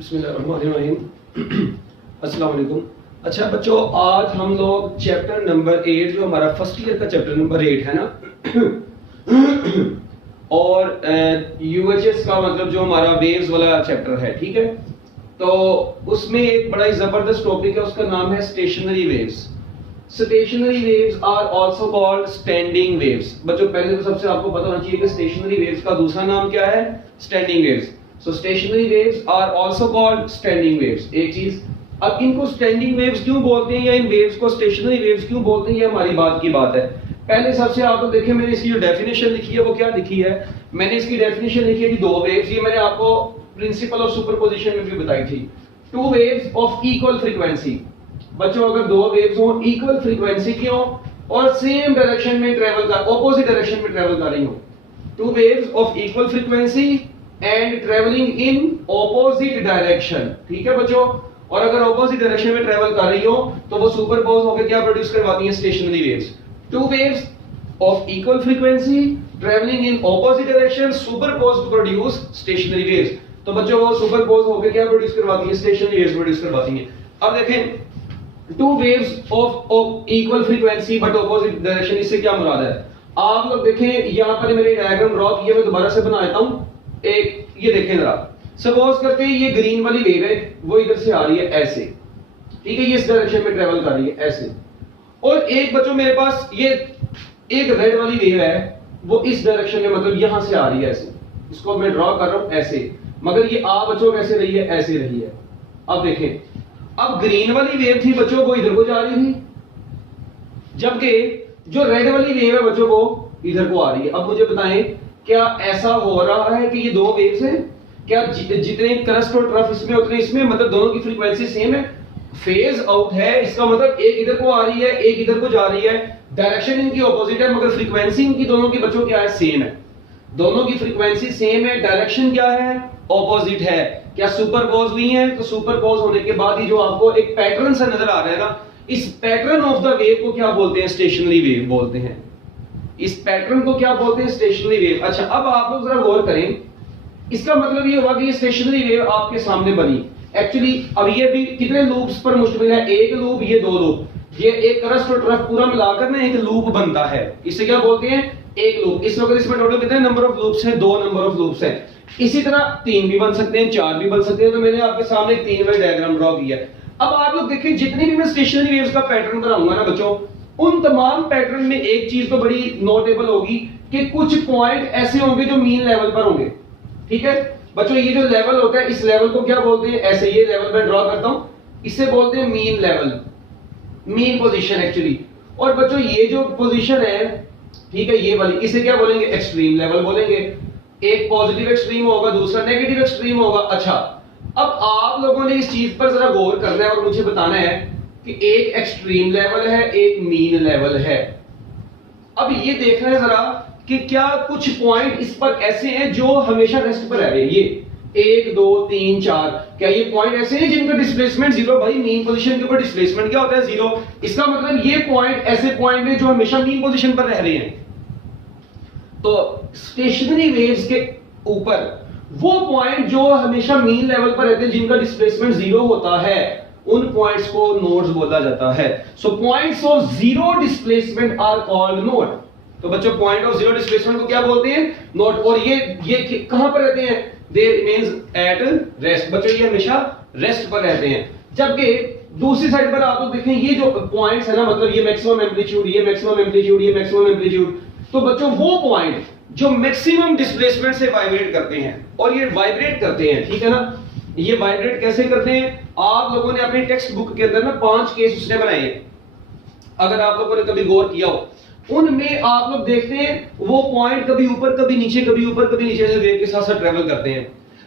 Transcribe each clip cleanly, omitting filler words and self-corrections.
बिस्मिल्लाहिर्रहमानिर्रहीम। अस्सलाम वालेकुम। अच्छा बच्चों, आज हम लोग चैप्टर नंबर 8 जो हमारा फर्स्ट ईयर का चैप्टर नंबर 8 है ना और यूएचएस का मतलब जो हमारा वेव्स वाला चैप्टर है, ठीक है। तो उसमें एक बड़ा ही जबरदस्त टॉपिक है, उसका नाम है stationary waves. Stationary waves are also called standing waves. बच्चों पहले तो सबसे आपको पता होना चाहिए कि स्टेशनरी वेव्स का दूसरा नाम क्या है, standing waves. So stationary waves are also called standing waves. एक चीज, अब इनको स्टैंडिंग वेव्स क्यों बोलते हैं या इन वेव्स को स्टेशनरी वेव्स क्यों बोलते हैं, ये हमारी बात की बात है। पहले सबसे आप लोग देखें, मैंने इसकी जो डेफिनेशन लिखी है वो क्या लिखी है। मैंने इसकी डेफिनेशन लिखी है कि दो वेव्स, ये मैंने आपको प्रिंसिपल ऑफ सुपरपोजिशन में भी बताई थी। To waves of equal frequency. बच्चों अगर दो वेव्स हो इक्वल फ्रीक्वेंसी की हो और सेम डायरेक्शन में ट्रेवल कर, ऑपोजिट डायरेक्शन में ट्रेवल कर रही हो, to waves of equal frequency and travelling in opposite direction, ठीक है बच्चों। और अगर ऑपोजिट डायरेक्शन में ट्रेवल कर रही हो तो वो सुपरपोज होकर क्या प्रोड्यूस करवाती है, stationary waves. Two waves of equal frequency travelling in opposite direction superpose to produce stationary waves. तो बच्चों वो सुपरपोज होकर क्या प्रोड्यूस करवाती है, स्टेशनरी वेव्स प्रोड्यूस करवाती है। अब देखें, to waves of equal frequency but opposite direction, इससे क्या मुराद है। आप लोग देखें, यहां पर मैंने डायग्राम ड्रॉ किया, मैं दोबारा से बना देता हूं। एक ये देखें जरा, सपोज करते हैं ये ग्रीन वाली वेव है, वो इधर से आ रही है ऐसे, ठीक है, ये इस डायरेक्शन में ट्रेवल कर रही है ऐसे। और एक बच्चों मेरे पास ये एक रेड वाली वेव है, वो इस डायरेक्शन में मतलब यहां से आ रही है ऐसे, इसको मैं ड्रॉ कर रहा हूं ऐसे, मगर ये आ बच्चों कैसे रही है, ऐसे रही है। अब देखें, अब ग्रीन वाली वेव थी बच्चों वो इधर को जा रही थी, जबकि जो रेड वाली वेव है बच्चों वो इधर को आ रही है। अब मुझे बताएं, क्या ऐसा हो रहा है कि ये दो वेव्स हैं, क्या जितने क्रस्ट और ट्रफ इसमें उतने इसमें, मतलब दोनों की फ्रीक्वेंसी सेम है। फेज आउट है, इसका मतलब एक इधर को आ रही है एक इधर को जा रही है, डायरेक्शन इनकी ऑपोजिट है मगर फ्रीक्वेंसी इनकी दोनों की बच्चों क्या है, सेम है। दोनों की फ्रीक्वेंसी सेम है, डायरेक्शन क्या है, ऑपोजिट है। क्या सुपरपोज हुई है, तो सुपरपोज होने के बाद ही जो आपको एक पैटर्न सा नजर आ रहा है ना, इस पैटर्न ऑफ द वेव को क्या बोलते हैं, स्टेशनरी वेव बोलते हैं। इस पैटर्न को क्या बोलते हैं, स्टेशनरी वेव। अच्छा अब आप लोग जरा गौर करें, इसका मतलब ये हुआ कि ये स्टेशनरी वेव आपके सामने बनी। एक्चुअली अब ये भी कितने लूप्स पर मुश्तमिल है, एक लूप, ये दो लूप, ये एक क्रस्ट और ट्रफ पूरा मिलाकर ना एक लूप बनता है, इसे क्या बोलते हैं, एक लूप। इस वक्त इसमें टोटल कितने नंबर ऑफ लूप्स हैं, दो नंबर ऑफ लूप्स हैं। इसी तरह तीन भी बन सकते हैं, चार भी बन सकते हैं। तो मैंने आपके सामने एक तीन वाला डायग्राम ड्रॉ किया। अब आप लोग देखें, जितनी भी मैं स्टेशनरी वेव्स का पैटर्न बनाऊंगा ना बच्चों, उन तमाम पैटर्न में एक चीज तो बड़ी नोटेबल होगी कि कुछ पॉइंट ऐसे होंगे जो मीन लेवल पर होंगे, ठीक है बच्चों। ये जो लेवल होता है, इस लेवल को क्या बोलते हैं, ऐसे ये लेवल मैं ड्रॉ करता हूं, इसे बोलते हैं mean level, mean position actually. और बच्चों ये जो पोजीशन है, ठीक है, ये वाली, इसे क्या बोलेंगे, एक्सट्रीम लेवल बोलेंगे। एक पॉजिटिव एक्सट्रीम होगा, दूसरा नेगेटिव एक्सट्रीम होगा। अच्छा अब आप लोगों ने इस चीज पर जरा गौर करना है और मुझे बताना है कि एक एक्सट्रीम लेवल है, एक मीन लेवल है। अब ये देखना है जरा कि क्या कुछ पॉइंट इस पर ऐसे हैं जो हमेशा रेस्ट पर रह रहे हैं। ये 1 2 3 4, क्या ये पॉइंट ऐसे हैं जिनका डिस्प्लेसमेंट जीरो। भाई मीन पोजीशन के ऊपर डिस्प्लेसमेंट क्या होता है, जीरो। इसका मतलब ये पॉइंट ऐसे पॉइंट हैं जो हमेशा मीन पोजीशन पर रह रहे हैं। तो स्टेशनरी वेव्स के ऊपर वो पॉइंट जो हमेशा मीन लेवल पर रहते हैं, जिनका डिस्प्लेसमेंट जीरो होता है, उन पॉइंट्स को नोड्स बोला जाता है। So points of zero displacement are called node. तो बच्चों पॉइंट ऑफ जीरो डिस्प्लेसमेंट को क्या बोलते हैं, नोड। और ये कहां पर रहते हैं, दे रिमेन्स एट रेस्ट। बच्चों ये हमेशा रेस्ट पर रहते हैं। जबकि दूसरी साइड पर आप लोग देखें, ये जो पॉइंट्स है ना, मतलब ये मैक्सिमम एम्पलीट्यूड, ये मैक्सिमम एम्पलीट्यूड, ये मैक्सिमम एम्पलीट्यूड। तो बच्चों वो पॉइंट जो मैक्सिमम डिस्प्लेसमेंट से वाइब्रेट करते हैं, और ये वाइब्रेट करते हैं, ठीक है ना, ये वाइब्रेट कैसे करते हैं। आप लोगों ने अपनी टेक्स्ट बुक के अंदर ना 5 केस उसने बनाए हैं, अगर आप लोगों ने कभी गौर किया हो, उनमें आप लोग देखते हैं वो पॉइंट कभी ऊपर कभी नीचे, कभी ऊपर कभी नीचे से वेव के साथ साथ ट्रेवल करते हैं।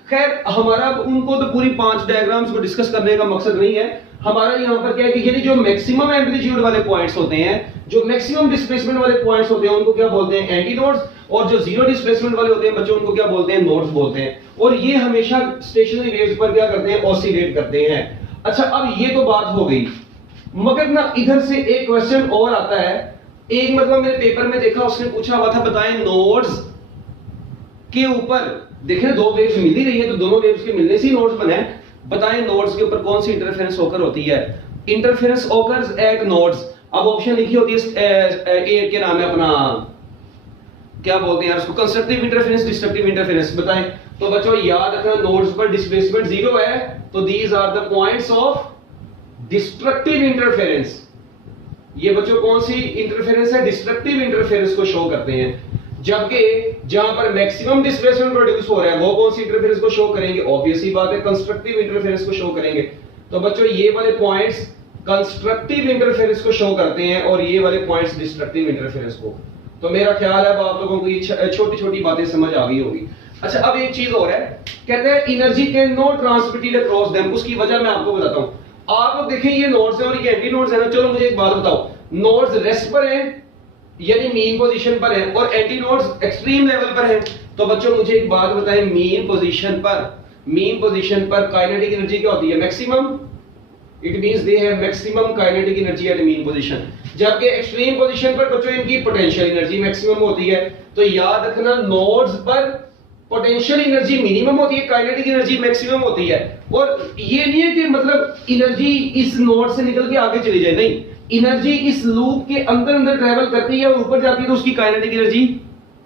खैर हमारा उनको तो पूरी 5 डायग्राम्स को डिस्कस करने का मकसद नहीं है। हमारा यहाँ पर क्या है कि जो मैक्सिमम एम्पलीट्यूड वाले पॉइंट्स होते हैं, जो मैक्सिमम डिस्प्लेसमेंट वाले पॉइंट्स होते हैं, उनको क्या बोलते हैं, एंटी नोड्स। और जो जीरो डिस्प्लेसमेंट वाले होते हैं बच्चों, उनको क्या बोलते हैं, नोड्स बोलते हैं। और ये हमेशा स्टेशनरी वेव्स पर क्या करते हैं, ऑसिलेट करते हैं। अच्छा अब ये तो बात हो गई, मगर ना इधर से एक क्वेश्चन और आता है। एक मतलब मेरे पेपर में देखा, उसने पूछा हुआ था, बताएं नोड्स के ऊपर, देखें दो वेव्स मिल ही रही है तो दोनों वेव्स के मिलने से ही नोड्स बने हैं। बताएं नोड्स के ऊपर कौन सी इंटरफेरेंस ओकर होती है? Interference occurs at nodes. अब ऑप्शन लिखी होती है ए के नाम है अपना, क्या बोलते हैं यार उसको, कंस्ट्रक्टिव इंटरफेरेंस, डिस्ट्रक्टिव इंटरफेरेंस। बताएं। तो बच्चों याद रखना नोड्स पर डिस्प्लेसमेंट 0 है, तो these are the points of destructive interference. ये बच्चों कौन सी इंटरफेरेंस है? डिस्ट्रक्टिव इंटरफेरेंस को शो करते हैं। जबकि जहां पर मैक्सिमम डिस्प्लेसमेंट प्रोड्यूस हो रहा है वो कौन सी इंटरफेरेंस को शो करेंगे? ऑब्वियस ही बात है, कंस्ट्रक्टिव इंटरफेरेंस को शो करेंगे। तो बच्चों ये वाले पॉइंट्स कंस्ट्रक्टिव इंटरफेरेंस को शो करते हैं और ये वाले पॉइंट्स डिस्ट्रक्टिव इंटरफेरेंस को। तो मेरा ख्याल है आप लोगों को ये छोटी छोटी बातें समझ आ गई होगी। अच्छा, अब एक चीज और है, कहते हैं energy can not transmitted across them. उसकी वजह मैं आपको बताता हूं। आप लोग देखें ये नोड्स हैं और ये एंटी नोड्स है ना। चलो मुझे एक बात बताओ, नोड्स रेस्ट पर हैं यानी मीन पोजीशन पर है और एंटी नोड्स एक्सट्रीम लेवल पर है। तो बच्चों मुझे एक बात बताएं, मीन पोजीशन पर काइनेटिक एनर्जी क्या होती है? Maximum. It means they have maximum kinetic energy at mean position. जबकि एक्सट्रीम पोजीशन पर बच्चों इनकी पोटेंशियल एनर्जी मैक्सिमम होती है। तो याद रखना नोड्स पर पोटेंशियल एनर्जी मिनिमम होती है, काइनेटिक एनर्जी मैक्सिमम होती है। और ये नहीं है कि मतलब एनर्जी इस नोड से निकल के आगे चली जाए, नहीं, एनर्जी इस लूप के अंदर अंदर ट्रेवल करती है और ऊपर जाती है तो उसकी काइनेटिक एनर्जी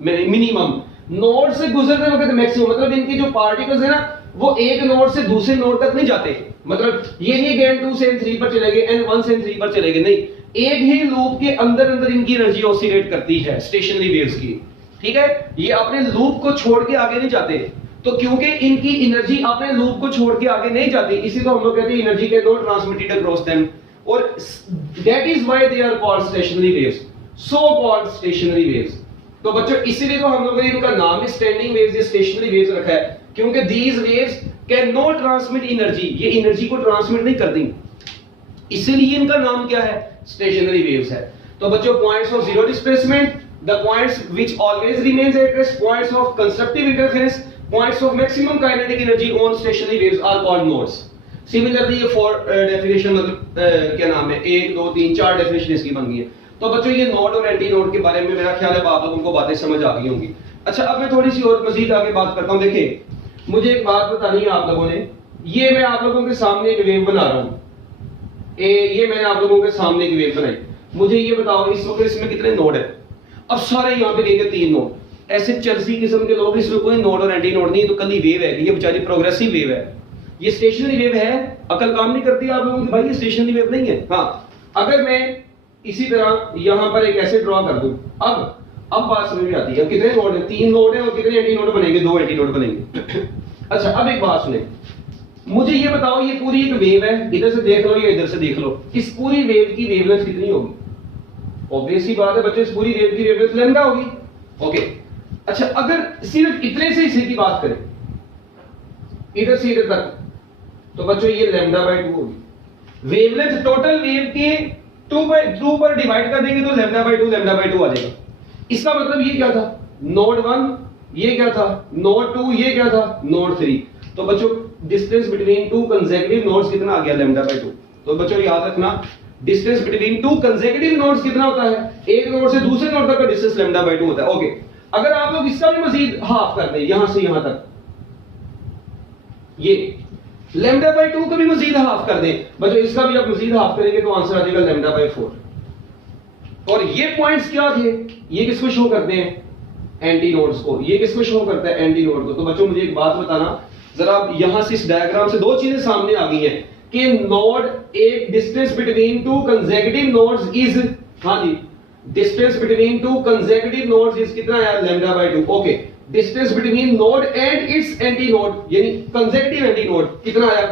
मिनिमम। नोड से गुजरते वक्त मैक्सिमम, मतलब इनके जो पार्टिकल्स है ना वो एक नोड से दूसरे नोड तक नहीं जाते। मतलब ये नहीं कि n2 से n3 पर चले गए, n1 से n3 पर चले गए, नहीं, एक ही लूप के अंदर अंदर इनकी एनर्जी ऑसिलेट करती है स्टेशनरी वेव्स की। ठीक है, ये अपने लूप को छोड़ के आगे नहीं जाते। तो क्योंकि इनकी एनर्जी अपने लूप को छोड़ के आगे नहीं जाती, इसी को हम लोग कहते हैं energy can not transmitted across them, और that is why they are called stationary waves, so called stationary waves. तो बच्चों इसीलिए तो हम लोगों ने इनका नाम ही स्टैंडिंग वेव्स या स्टेशनरी वेव्स रखा है, क्योंकि these waves can not transmit energy, ये एनर्जी को ट्रांसमिट नहीं करती, इसीलिए इनका नाम क्या है? स्टेशनरी वेव्स है। तो बच्चों points of zero displacement, the points which always remains at rest, points of constructive interference, points of maximum kinetic energy on stationary waves are called nodes. Similarly ये फोर डेफिनेशन मतलब क्या नाम है, 1 2 3 4 definition इसकी बन गई है। तो बच्चों ये नोड और एंटी नोड के बारे में मेरा ख्याल है आप लोगों को बातें समझ आ गई होंगी। अच्छा, अब मैं थोड़ी सी और मजीद आगे बात करता हूं। देखिए मुझे एक बात बतानी है आप लोगों ने, ये मैं आप लोगों के सामने एक वेव बना रहा हूं, ये मैंने आप लोगों के सामने एक वेव बनाई। मुझे ये बताओ इस वक्त इसमें कितने नोड है? अब सारे यहाँ पे लेके 3 नोड। ऐसे चलसी किस्म के लोग, इसमें कोई नोड और एंटी नोड नहीं है, तो कल वेव है, ये बेचारी प्रोग्रेसिव वेव है, ये स्टेशनरी वेव है। अकल काम नहीं करती आप लोगों की, भाई ये स्टेशनरी वेव नहीं है। हाँ, अगर मैं इसी तरह यहां पर एक ऐसे ड्रॉ कर दूं, अब बात समझ में आती है। कितने नोड है? 3 नोड है और कितने एंटी नोड बनेंगे? 2 एंटी नोड बनेंगे। अच्छा, अब एक बात सुने, मुझे ये बताओ ये पूरी एक वेव है, इधर से देख लो या इधर से देख लो, इस पूरी वेव की वेवलेंथ कितनी होगी? ऑब्वियस ही बात है बच्चों, इस पूरी वेव की वेवलेंथ लैम्डा होगी। ओके, अच्छा अगर सिर्फ इतने से हिस्से की बात करें, इधर से इधर तक, तो बच्चों ये λ/2 होगी। वेवलेंथ टोटल वेव के 2 पर डिवाइड कर देंगे तो λ/2 आ जाएगा। इसका मतलब ये क्या था? नोड 1 ये क्या था? नोड 2 ये क्या था? नोड 3। तो बच्चों डिस्टेंस बिटवीन 2 कंसेक्यूटिव नोड्स कितना आ गया? λ/2। तो बच्चों याद रखना डिस्टेंस बिटवीन 2 कंसेक्यूटिव नोड्स कितना होता है? एक नोड से दूसरे नोड तक का डिस्टेंस λ/2 होता है। ओके, अगर आप लोग इसका भी मजीद हाफ कर दें, यहां से यहां तक, ये λ/2 को भी मजीद हाफ कर दें, बच्चों इसका भी आप मजीद हाफ करेंगे तो आंसर आ जाएगा λ/4। और ये पॉइंट्स क्या थे? ये किसको शो करते हैं? एंटी नोड्स को। ये किसको शो करता है? एंटी नोड को। तो बच्चों मुझे एक बात बताना जरा, यहां से इस डायग्राम से 2 चीजें सामने आ गई हैं कि नोड एक distance between 2 consecutive nodes is, हां जी, distance between 2 consecutive nodes is कितना है? λ/2। Okay, distance between node and its anti node यानी कंसेक्यूटिव एंटी नोड कितना आया?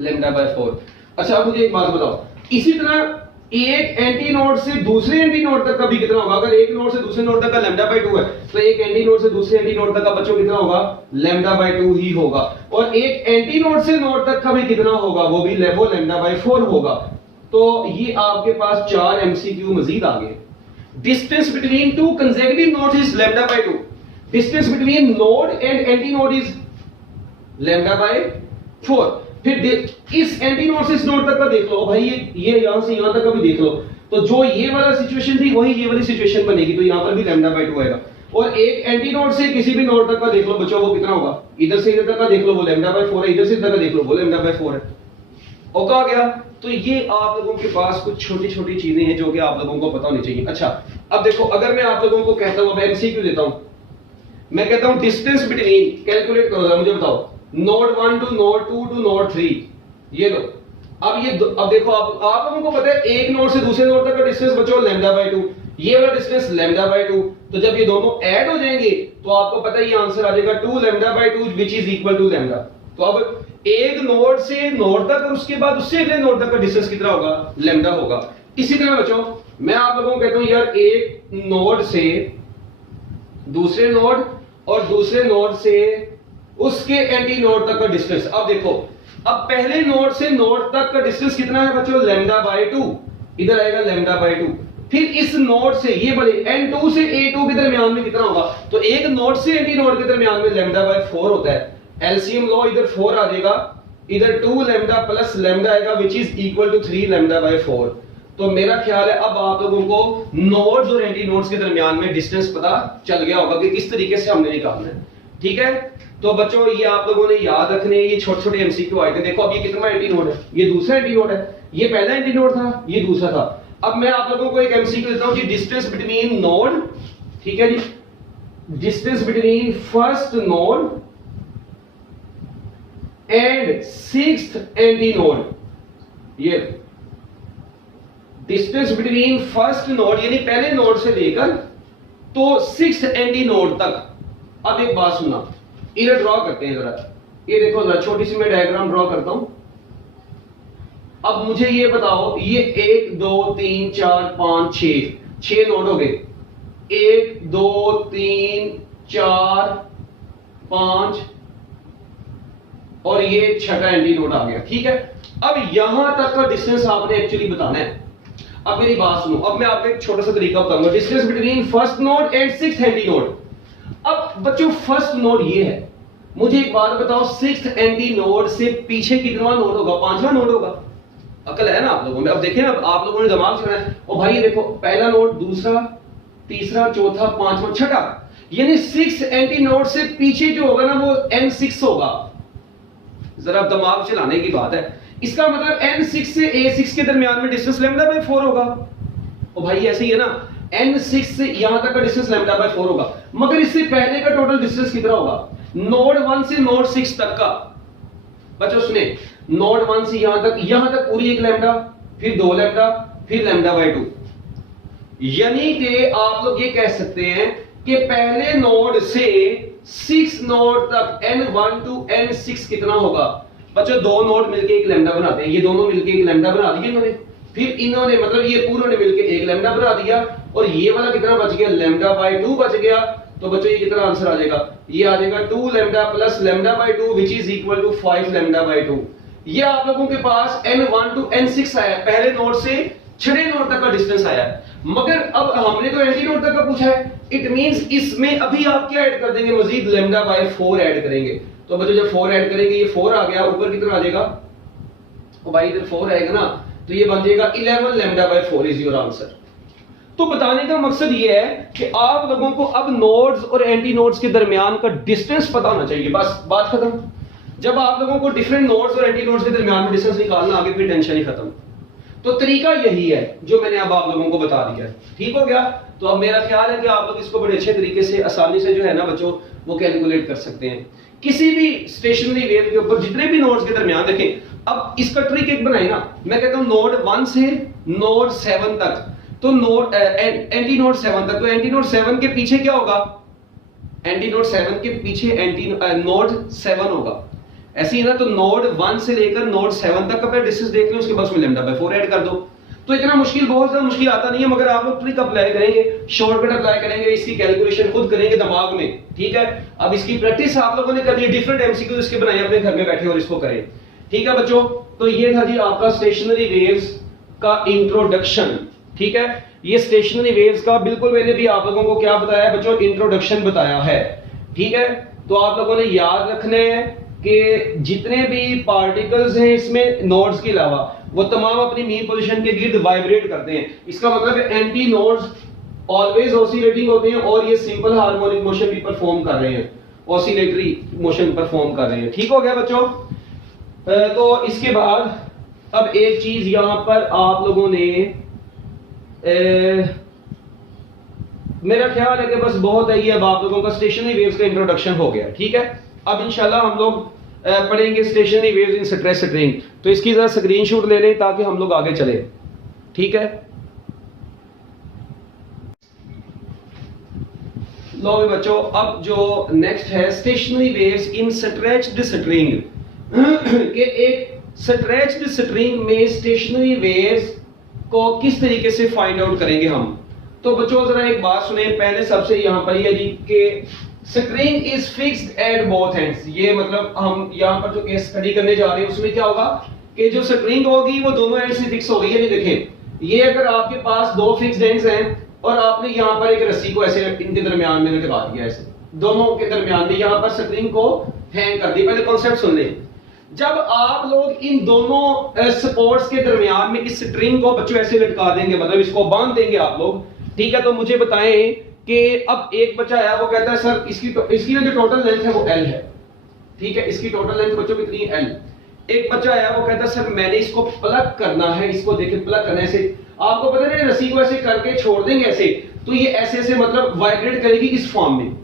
λ/4। अच्छा, अब मुझे एक बात बताओ, इसी तरह एक एंटी नोड से दूसरे एंटी नोड तक का भी कितना होगा? अगर एक नोड से दूसरे नोड तक का λ/2 है तो एक एंटी नोड से दूसरे एंटी नोड तक का बच्चों कितना होगा? λ/2 ही होगा। और एक एंटी नोड से नोड तक का भी कितना होगा? वो भी λ/4 होगा। तो ये आपके पास 4 एमसीक्यू मजीद आ गए। Distance between 2 consecutive nodes is λ/2, distance between node and anti node is λ/4। फिर इस एंटी नोड से इस नोड तक का देख लो भाई, ये यहां से यहां तक का भी देख लो, तो जो ये वाला सिचुएशन थी वही ये वाली सिचुएशन बनेगी, तो यहां पर भी λ/2 आएगा। और एक एंटी नोड से किसी भी नोड तक का देख लो बच्चों, वो कितना होगा, इधर से इधर तक का देख लो वो λ/4 है, इधर से इधर का देख लो वो λ/4 है। ओके आ गया। तो ये आप लोगों के पास कुछ छोटी छोटी चीजें हैं जो कि आप लोगों को पता होनी चाहिए। अच्छा अब देखो, अगर मैं आप लोगों को कहता हूं, अब एमसीक्यू देता हूं, मैं कहता हूं डिस्टेंस बिटवीन, कैलकुलेट करो जरा, मुझे बताओ, node 1 to node 2 to node 3, ये लो। अब देखो, आप लोगों को पता है एक नोड से दूसरे नोड तक का डिस्टेंस बच्चों λ/2, ये वाला डिस्टेंस λ/2। तो जब ये दोनों ऐड हो जाएंगे तो आपको पता है ये आंसर आ जाएगा 2 λ/2 व्हिच इज इक्वल टू λ। तो अब एक नोड से नोड तक और उसके बाद उससे अगले नोड तक का डिस्टेंस कितना होगा, λ होगा। इसी तरह बच्चों मैं आप लोगों को कहता हूं यार एक नोड से दूसरे नोड और दूसरे नोड से उसके एंटी नोड तक का डिस्टेंस। अब देखो, अब पहले नोड से नोड तक का डिस्टेंस कितना है बच्चों, λ/2, इधर आएगा λ/2। फिर इस नोड से ये बड़े n2 से a2 के दरमियान में कितना होगा, तो एक नोड से एंटी नोड के दरमियान में λ/4 होता है। एलसीएम लो, इधर 4 आ जाएगा, इधर 2λ प्लस λ आएगा व्हिच इज इक्वल टू 3λ/4। तो मेरा ख्याल है अब आप लोगों को नोड्स और एंटी नोड्स के दरमियान में डिस्टेंस पता चल गया होगा कि किस तरीके से हमने निकालना है। ठीक है, तो बच्चों ये आप लोगों ने याद रखने, ये छोटे छोटे एमसीक्यू आए थे। देखो अब ये कितना एंटी नोड है, ये दूसरा एंटी नोड है, ये पहला एंटी नोड था, ये दूसरा था। अब मैं आप लोगों को एक एमसीक्यू देता हूं जी, डिस्टेंस बिटवीन नोड, ठीक है जी, distance between first node and sixth anti node. ये डिस्टेंस बिटवीन फर्स्ट नोड यानी पहले नोड से लेकर तो सिक्स्थ एंटी नोड तक। अब एक बात सुनना, इधर ड्रॉ करते हैं जरा, ये देखो जरा छोटी सी मैं डायग्राम ड्रॉ करता हूं। अब मुझे ये बताओ, ये 1 2 3 4 5 6 नोड हो गए, 1 2 3 4 5 और ये छठा एंटी नोड आ गया। ठीक है, अब यहां तक का डिस्टेंस आपने एक्चुअली बताना है। अब मेरी बात सुनो, अब मैं आपको एक छोटा सा तरीका बताऊंगा, distance between first node and sixth anti node. अब बच्चों फर्स्ट नोड ये है, मुझे एक बात बताओ, सिक्स्थ एंटी नोड से पीछे कितना नोड होगा, पांचवा नोड होगा। अकल है ना आप लोगों में। अब देखें, अब आप लोगों ने दिमाग चलाना है। और भाई देखो, पहला नोड, दूसरा, तीसरा, चौथा, पांचवा, छठा, यानी सिक्स्थ एंटी नोड से पीछे जो होगा ना वो n6 होगा। जरा दिमाग चलाने की बात है। इसका मतलब n6 से a6 के दरमियान में डिस्टेंस λ/4 होगा। और भाई ऐसे ही है ना, n6 से यहां तक का डिस्टेंस λ/4 होगा। मगर इससे पहले का टोटल डिस्टेंस कितना होगा, नोड 1 से नोड 6 तक का। बच्चों सुने, नोड 1 से यहां तक पूरी एक लैम्डा, फिर 2λ, फिर λ/2। यानी कि आप लोग ये कह सकते हैं कि पहले नोड से 6 नोड तक n1 टू n6 कितना होगा। बच्चों दो नोड मिलके एक लैम्डा बनाते हैं, ये दोनों मिलके एक लैम्डा बना दिया इन्होंने, फिर इन्होंने मतलब ये पूरों ने मिलके एक लैम्डा बना दिया, और ये वाला कितना बच गया, λ/2 बच गया। तो बच्चों ये कितना आंसर आ जाएगा, ये आ जाएगा 2λ plus λ/2 which is equal to 5λ/2। ये आप लोगों के पास n1 टू n6 आया, पहले नोड से छठे नोड तक का डिस्टेंस आया। मगर अब हमने तो एंटी नोड तक का पूछा है, इट मींस इसमें अभी आप क्या ऐड कर देंगे, मजीद λ/4 ऐड करेंगे। तो बच्चों जब 4 ऐड करेंगे, ये 4 आ गया, ऊपर कितना आ जाएगा, और भाई इधर 4 आएगा ना, तो ये बन जाएगा 11λ/4 इज योर आंसर। तो बताने का मकसद ये है कि आप लोगों को अब नोड्स और एंटी नोड्स के दरमियान का डिस्टेंस पता होना चाहिए, बस बात खत्म। जब आप लोगों को डिफरेंट नोड्स और एंटी नोड्स के दरमियान में डिस्टेंस निकालना, आगे फिर टेंशन ही खत्म। तो तरीका यही है जो मैंने अब आप लोगों को बता दिया है। ठीक हो गया। तो अब मेरा ख्याल है कि आप लोग इसको बड़े अच्छे तरीके से आसानी से जो है ना बच्चों वो कैलकुलेट कर सकते हैं। किसी भी स्टेशनरी वेव के ऊपर जितने भी नोड्स के दरमियान देखें, अब इसका ट्रिक एक बनाए ना, मैं कहता हूं नोड 1 से नोड 7 तक, तो नोड एंटी नोड 7 तक, तो एंटी नोड 7 के पीछे क्या होगा, एंटी नोड 7 के पीछे एंटी नोड 7 होगा। ऐसे ही ना, तो नोड 1 से लेकर नोड 7 तक का डिस्टेंस देख लो, उसके बाद उसमें λ/4 ऐड कर दो। तो इतना मुश्किल, बहुत ज्यादा मुश्किल आता नहीं है, मगर आप लोग ट्रिक अप्लाई करेंगे, शॉर्टकट अप्लाई करेंगे, इसकी कैलकुलेशन खुद करेंगे दिमाग में। ठीक है, अब इसकी प्रैक्टिस आप लोगों ने करनी है, डिफरेंट एमसीक्यू इसके बनाए अपने घर में बैठे और इसको करें। ठीक है बच्चों, तो ये था जी आपका स्टेशनरी वेव्स का इंट्रोडक्शन। ठीक है, ये स्टेशनरी वेव्स का बिल्कुल मैंने भी आप लोगों को क्या बताया बच्चों, इंट्रोडक्शन बताया है। ठीक है, तो आप लोगों ने याद रखना है कि जितने भी पार्टिकल्स हैं इसमें नोड्स के अलावा, वो तमाम अपनी मीन पोजीशन के गिर्द वाइब्रेट करते हैं। इसका मतलब है एंटी नोड्स ऑलवेज ऑसिलेटिंग होते हैं और ये सिंपल हार्मोनिक मोशन भी परफॉर्म कर रहे हैं, ऑसिलेटरी मोशन परफॉर्म कर रहे हैं। ठीक हो गया बच्चों? तो इसके बाद अब एक चीज यहां पर आप लोगों ने मेरा ख्याल है कि बस बहुत है, ये अब आप लोगों का स्टेशनरी वेव्स का इंट्रोडक्शन हो गया। ठीक है, अब इंशाल्लाह हम लोग पढ़ेंगे stationery waves in stress string. तो इसकी जरा स्क्रीनशॉट ले लें ताकि हम लोग आगे चले। ठीक है, लो भी बच्चों, अब जो नेक्स्ट है स्टेशनरी वेव्स इन स्ट्रेच्ड स्ट्रिंग के एक स्ट्रेच्ड स्ट्रिंग में स्टेशनरी वेव्स को किस तरीके से फाइंड आउट करेंगे हम। तो बच्चों जरा एक बात सुने, पहले सबसे यहां पर ये जी कि string is fixed at both ends. ये मतलब हम यहां पर जो केस स्टडी करने जा रहे हैं उसमें क्या होगा कि जो स्ट्रिंग होगी वो दोनों एंड से फिक्स होगी। यानी देखें, ये अगर आपके पास दो फिक्स्ड एंड्स हैं और आपने यहां पर एक रस्सी को ऐसे इनके दरमियान में लगा दिया, ऐसे दोनों के दरमियान में यहां पर स्ट्रिंग को हैंग कर दी। पहले कॉन्सेप्ट सुन लें, जब आप लोग इन दोनों सपोर्ट्स के दरमियान में इस स्ट्रिंग को बच्चों ऐसे लटका देंगे, मतलब इसको बांध देंगे आप लोग। ठीक है, तो मुझे बताएं कि अब एक बच्चा आया, वो कहता है सर इसकी जो टोटल लेंथ है वो L है। ठीक है, इसकी टोटल लेंथ बच्चों कितनी है? L। एक बच्चा आया, वो कहता है सर मैंने इसको प्लग करना है, इसको देखें प्लग करने से आपको पता है रस्सी को ऐसे करके छोड़ देंगे ऐसे, तो ये ऐसे ऐसे मतलब वाइब्रेट करेगी इस फॉर्म में।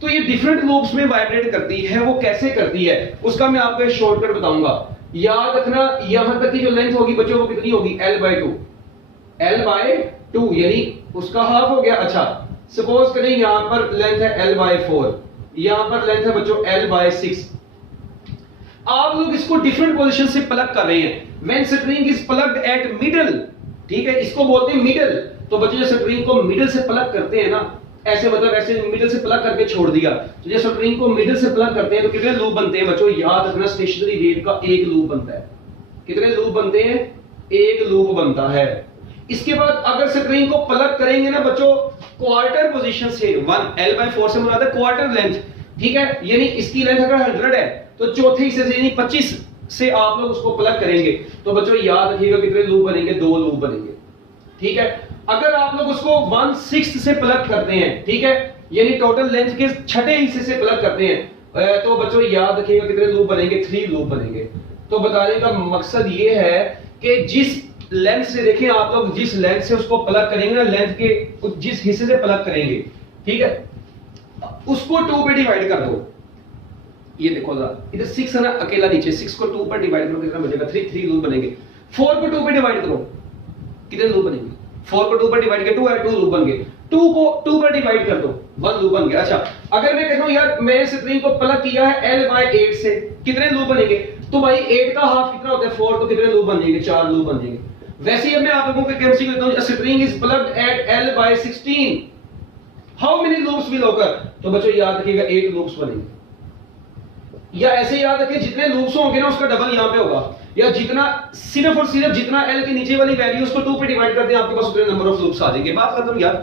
तो ये डिफरेंट लूप्स में वाइब्रेट करती है। वो कैसे करती है उसका मैं आपको एक शॉर्टकट बताऊंगा। याद रखना, यहां तक की जो लेंथ होगी बच्चों वो कितनी होगी? L/2। L/2 यानी उसका हाफ हो गया। अच्छा, सपोज करें यहां पर लेंथ है L/4, यहां पर लेंथ है बच्चों L/6। आप लोग इसको डिफरेंट पोजीशन से प्लग कर रहे हैं। When string is plugged at middle, ठीक है, इसको बोलते हैं मिडल। तो बच्चों जो स्ट्रिंग को मिडल से प्लग करते हैं ना, ऐसे मतलब ऐसे मिडल से प्लग करके छोड़ दिया, तो जैसे स्ट्रिंग को मिडल से प्लग करते हैं तो कितने लूप बनते हैं बच्चों? याद रखना, स्टेशनरी वेव का एक लूप बनता है। कितने लूप बनते हैं? एक लूप बनता है। इसके बाद अगर स्ट्रिंग को प्लग करेंगे ना बच्चों क्वार्टर पोजीशन से, 1 L/4 से मुराद है क्वार्टर लेंथ। ठीक है, यानी इसकी लेंथ अगर 100 है तो चौथे हिस्से से यानी 25 से आप लोग उसको प्लग करेंगे तो बच्चों याद रखिएगा कितने लूप बनेंगे? 2 लूप बनेंगे। ठीक है, अगर आप लोग उसको 1/6 से प्लग करते हैं, ठीक है, यानी टोटल लेंथ के छठे हिस्से से प्लग करते हैं, तो बच्चों याद रखिएगा कितने लूप बनेंगे? 3 लूप बनेंगे। तो बताने का मकसद ये है कि जिस लेंथ से, देखिए आप लोग जिस लेंथ से उसको प्लग करेंगे ना, लेंथ के जिस हिस्से से प्लग करेंगे, ठीक है, उसको 2 पे डिवाइड कर दो। ये देखो जरा, इधर 6 है ना, अकेला नीचे 6 को 2 पर डिवाइड करो, कितना बचेगा? 3 लूप बनेंगे। 4 को 2 पे डिवाइड करो, कितने लूप बनेंगे? 4 को 2 पर डिवाइड किया 2 है, 2 लूप बन गए। 2 को 2 पर डिवाइड कर दो, 1 लूप बन गया। अच्छा, अगर मैं कहता हूं यार मैंने स्ट्रिंग को प्लग किया है L/8 से, कितने लूप बनेंगे? तो भाई 8 का हाफ कितना होता है? 4, तो कितने लूप बन जाएंगे? 4 लूप बन जाएंगे। वैसे ही मैं आप लोगों को केमिस्ट्री कहता हूं string is plugged at L/16, how many loops will occur? तो बच्चों याद रखिएगा 8 लूप्स बनेंगे। या ऐसे याद रखिए जितने लूप्स होंगे ना उसका डबल यहां पे होगा, या जितना सिर्फ और सिर्फ जितना L के नीचे वाली वैल्यू उसको 2 पे डिवाइड कर दें, आपके पास उतने नंबर ऑफ लूप्स आ जाएंगे। बात खत्म यार।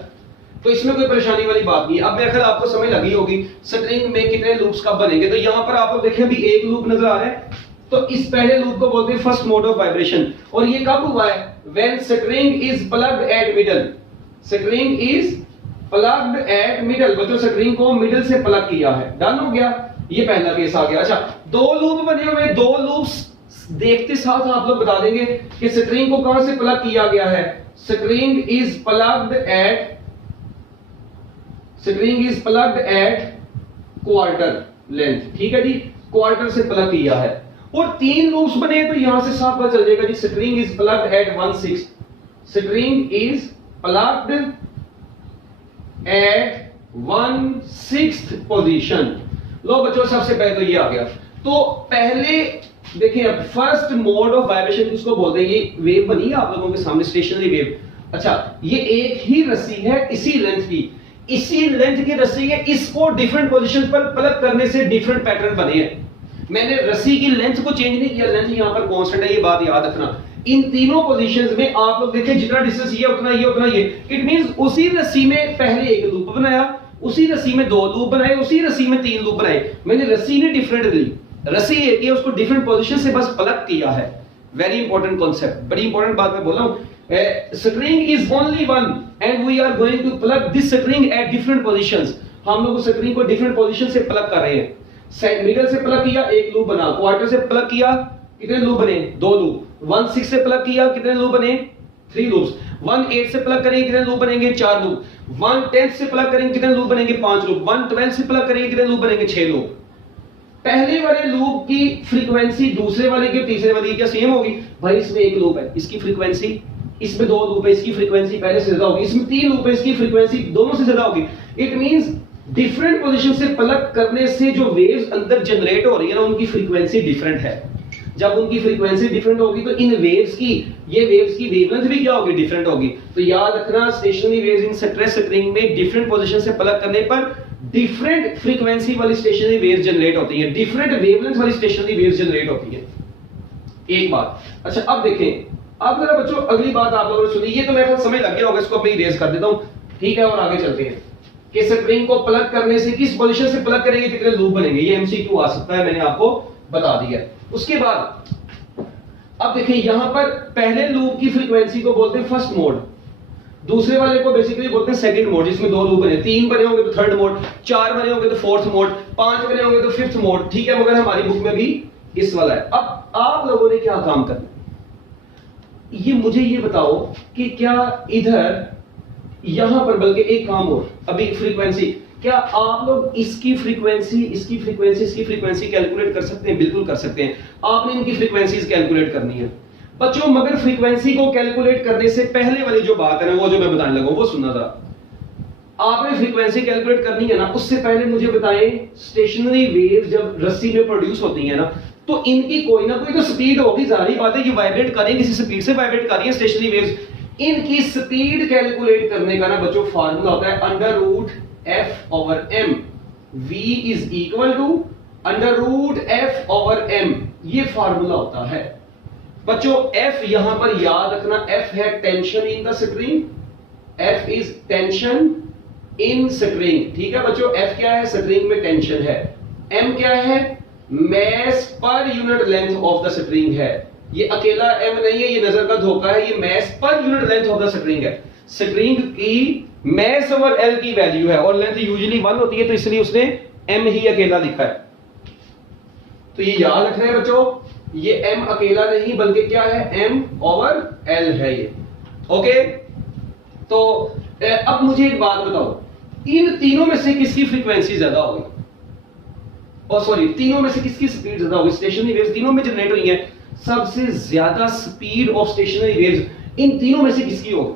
तो इसमें कोई परेशानी वाली बात नहीं है। अब मेरे ख्याल आपको समझ लगी होगी स्ट्रिंग में कितने लूप्स कब बनेंगे। तो यहां पर आप लोग देखें अभी एक लूप नजर आ रहा है, तो इस पहले लूप को बोलते हैं फर्स्ट मोड ऑफ वाइब्रेशन। और ये कब हुआ है? When string is plugged at middle. String is plugged at middle, बच्चों स्ट्रिंग को मिडल से प्लग किया है, डन हो गया। ये पहला केस आ गया। अच्छा, 2 लूप बने हुए, 2 लूप्स देखते साथ आप लोग बता देंगे कि स्ट्रिंग को कहां से प्लग किया गया है। String is plugged at quarter length, ठीक है जी, क्वार्टर से प्लग किया है। और 3 लूप्स बने तो यहां से साफ पता चल जाएगा जी string is plugged at 1/6। String is plugged at 1/6 position. लो बच्चों सबसे पहले तो ये आ गया। तो पहले देखिए अब फर्स्ट मोड ऑफ वाइब्रेशन किसको बोलते हैं? ये वेव बनी है आप लोगों के सामने, स्टेशनरी वेव। अच्छा, ये एक ही रस्सी है इसी लेंथ की, इसी लेंथ की रस्सी है, इसको डिफरेंट पोजीशन पर प्लग करने से डिफरेंट पैटर्न बने हैं। मैंने रस्सी की लेंथ को चेंज नहीं किया, लेंथ यहां पर कांस्टेंट है, ये बात याद रखना। इन तीनों पोजीशंस में आप लोग देखें जितना डिस्टेंस ये उतना ये उतना ये, इट मींस उसी रस्सी में पहले एक लूप बनाया, उसी रस्सी में 2 लूप बनाए, उसी रस्सी में 3 लूप बनाए। मैंने रस्सी ने डिफरेंट ली, रस्सी एक ही उसको डिफरेंट पोजीशन से बस प्लग किया है। वेरी इंपॉर्टेंट कॉन्सेप्ट, बड़ी इंपॉर्टेंट बात मैं बोल रहा हूं। String is only one and we are going to plug this string at different positions. हम लोग उस स्ट्रिंग को डिफरेंट पोजीशन से प्लग कर रहे हैं। मिडल से प्लग किया, एक लूप बना। क्वार्टर से प्लग किया, कितने लूप बने? 2 लूप। 1/6 से प्लग किया, कितने लूप बने? 3 लूप्स। 1/8 से प्लग करेंगे, कितने लूप बनेंगे? 4 लूप। 1/10 से प्लग करेंगे, कितने लूप बनेंगे? 5 लूप। 1/12 से प्लग करेंगे, कितने लूप बनेंगे? 6 लूप। पहले वाले लूप की फ्रीक्वेंसी दूसरे वाले के तीसरे वाले की क्या सेम होगी? भाई इसमें एक लूप है, इसकी फ्रीक्वेंसी, इसमें 2 लूप है, इसकी फ्रीक्वेंसी पहले से ज्यादा होगी, इसमें 3 लूप है, इसकी फ्रीक्वेंसी दोनों से ज्यादा होगी। इट मींस डिफरेंट पोजीशन से प्लग करने से जो वेव्स अंदर जनरेट हो रही है ना, उनकी फ्रीक्वेंसी डिफरेंट है। जब उनकी फ्रीक्वेंसी डिफरेंट होगी तो इन वेव्स की, ये वेव्स की वेवलेंथ भी क्या होगी? डिफरेंट होगी। तो याद रखना, stationery waves in stress string में डिफरेंट पोजीशन से प्लग करने पर डिफरेंट फ्रीक्वेंसी वाली स्टेशनरी वेव्स जनरेट होती हैं, डिफरेंट वेवलेंथ वाली स्टेशनरी वेव्स जनरेट होती हैं। एक बात। अच्छा अब देखें, अब जरा बच्चों अगली बात आप लोगों ने सुनी, ये तो मेरे को समझ लग गया होगा, इसको मैं इरेज कर देता हूं, ठीक है, और आगे चलते हैं कि स्ट्रिंग को प्लग करने से किस पोजीशन से प्लग करेंगे, कितने लूप बनेंगे। ये एमसीक्यू आ सकता है, मैंने आपको बता दिया। उसके बाद अब देखिए, यहां पर पहले लूप की फ्रीक्वेंसी को बोलते हैं फर्स्ट मोड, दूसरे वाले को बेसिकली बोलते हैं सेकंड मोड, जिसमें 2 लूप बने। 3 बने होंगे तो थर्ड मोड, 4 बने होंगे तो फोर्थ मोड, 5 बने होंगे तो फिफ्थ मोड, ठीक है, मगर हमारी बुक में भी इस वाला है। अब आप लोगों ने क्या काम करना, ये मुझे ये बताओ कि क्या इधर यहां पर, बल्कि एक काम और, अभी फ्रीक्वेंसी, क्या आप लोग इसकी फ्रीक्वेंसी, इसकी फ्रीक्वेंसी, इसकी फ्रीक्वेंसी कैलकुलेट कर सकते हैं? बिल्कुल कर सकते हैं। आपने इनकी फ्रीक्वेंसीज कैलकुलेट करनी है बच्चों, मगर फ्रीक्वेंसी को कैलकुलेट करने से पहले वाली जो बात है ना, वो जो मैं बताने लगा वो सुनना जरा। आपने फ्रीक्वेंसी कैलकुलेट करनी है ना, उससे पहले मुझे बताएं, स्टेशनरी वेव जब रस्सी में प्रोड्यूस होती है ना, तो इनकी कोई ना कोई तो स्पीड होगी, जाहिर बात है, ये वाइब्रेट करेंगे, किसी स्पीड से वाइब्रेट कर रही है स्टेशनरी वेव्स। इनकी स्पीड कैलकुलेट करने का ना बच्चों फार्मूला होता है √F/m। v is equal to √F/m, ये फार्मूला होता है बच्चों। F यहां पर याद रखना, F है tension in the string, F is tension in string, ठीक है बच्चों। F क्या है? स्ट्रिंग में टेंशन है। M क्या है? Mass per unit length of the string है। ये अकेला M नहीं है, ये नजर का धोखा है, ये mass per unit length of the string है। स्ट्रिंग की मैस ओवर L की वैल्यू है, और लेंथ यूजुअली 1 होती है, तो इसलिए उसने M ही अकेला लिखा है। तो ये याद रखना है बच्चों, ये M अकेला नहीं बल्कि क्या है? M ओवर L है ये, ओके। तो अब मुझे एक बात बताओ, इन तीनों में से किसकी फ्रीक्वेंसी ज्यादा होगी? और सॉरी, तीनों में से किसकी स्पीड ज्यादा होगी? स्टेशनरी वेव्स तीनों में जनरेट हुई हैं, सबसे ज्यादा स्पीड ऑफ स्टेशनरी वेव्स इन तीनों में से किसकी होगी?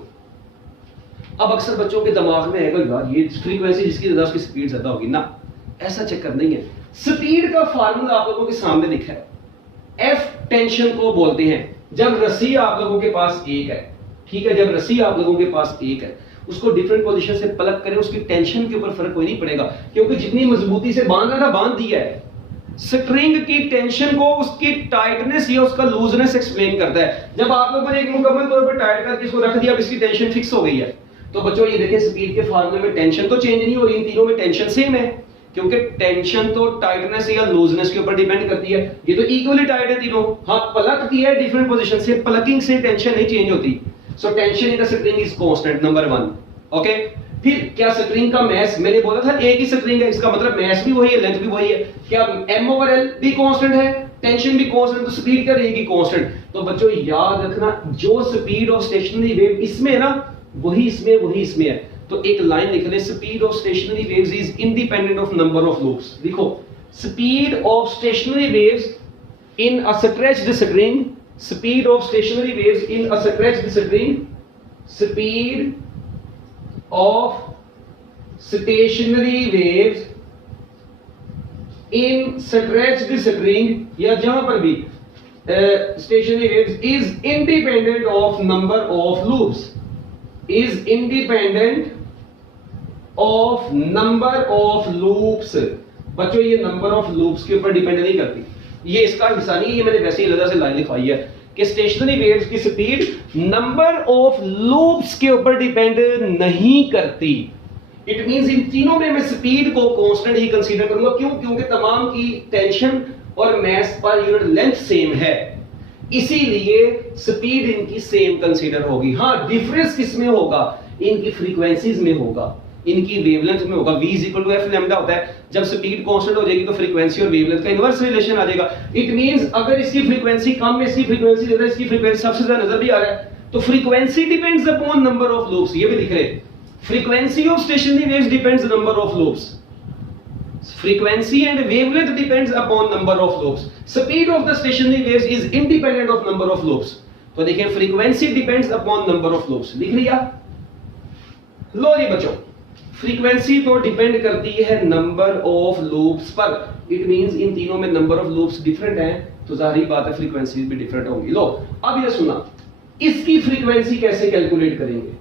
अब अक्सर बच्चों के दिमाग में है यार, ये फ्रीक्वेंसी जिसकी ज्यादा उसकी स्पीड ज्यादा होगी ना, ऐसा चक्कर नहीं है। स्पीड का फार्मूला आप लोगों के सामने दिखा है। F टेंशन को बोलते हैं जब रस्सी आप लोगों के पास एक है, ठीक है, जब रस्सी आप लोगों के पास एक है, उसको डिफरेंट पोजीशन से प्लग करें, उसकी टेंशन के ऊपर फर्क कोई नहीं पड़ेगा, क्योंकि जितनी मजबूती से बांध रहा था बांध दिया है। स्ट्रिंग की टेंशन को उसकी टाइटनेस या उसका लूजनेस एक्सप्लेन करता है। जब आप लोगों ने एक मुकम्मल तौर पर टाइट करके इसको रख दिया, अब इसकी टेंशन फिक्स हो गई है। तो बच्चों ये देखिए, स्पीड के फार्मूले में टेंशन तो चेंज नहीं हो रही, इन तीनों में टेंशन सेम है, क्योंकि टेंशन तो टाइटनेस या लूजनेस के ऊपर डिपेंड करती है। ये तो इक्वली टाइट है तीनों, हाँ प्लग किया है डिफरेंट पोजीशन से, प्लगिंग से टेंशन नहीं चेंज होती। So tension in the string is constant, number 1, okay. फिर क्या स्ट्रिंग का मैस, मैंने बोला था एक ही स्ट्रिंग है, इसका मतलब मैस भी वही है, लेंथ भी वही है। क्या M ओवर L भी कांस्टेंट है, टेंशन भी कांस्टेंट, तो स्पीड क्या रहेगी? कांस्टेंट। तो बच्चों याद रखना, जो स्पीड ऑफ स्टेशनरी वेव इसमें है ना, वही इसमें, वही इसमें है। तो एक लाइन लिख ले, speed of stationary waves is independent of number of loops. देखो, speed of stationary waves in a stretched string, speed of stationary waves in a stretched string, speed of stationary waves in stretched string, या जहां पर भी stationary waves is independent of number of loops, is independent of number of loops। बच्चों ये number of loops के ऊपर depend नहीं करती, ये इसका हिस्सा नहीं है, ये मैंने वैसे ही अलग से लाइन लिखवाई है कि स्टेशनरी वेव्स की स्पीड नंबर ऑफ लूप्स के ऊपर डिपेंड नहीं करती। इट मींस इन तीनों में मैं स्पीड को कांस्टेंट ही कंसीडर करूंगा। क्यों? क्योंकि तमाम की टेंशन और mess per unit length same है। इसीलिए स्पीड इनकी सेम कंसीडर होगी। हाँ, डिफरेंस किसमें होगा? इनकी फ्रीक्वेंसीज में होगा, इनकी वेवलेंथ में होगा। v = f लैम्डा होता है। जब स्पीड कांस्टेंट हो जाएगी तो फ्रीक्वेंसी और वेवलेंथ का इनवर्स रिलेशन आ जाएगा। इट मींस अगर इसकी फ्रीक्वेंसी कम है, इसकी फ्रीक्वेंसी ज्यादा, इसकी फ्रीक्वेंसी सबसे ज्यादा नजर भी आ रहा है, तो frequency depends upon number of loops. ये भी लिख रहे हैं, frequency of stationary waves depends number of loops. Frequency and wavelength depends upon number of loops. Speed of the stationary waves is independent of number of loops. तो देखिए frequency depends upon number of loops. लिख लिया? लो जी बच्चों, frequency तो depend करती है number of loops पर। It means इन तीनों में number of loops different हैं, तो जाहिर बात है frequency भी different होंगी। लो अब ये सुना, इसकी frequency कैसे कैलकुलेट करेंगे?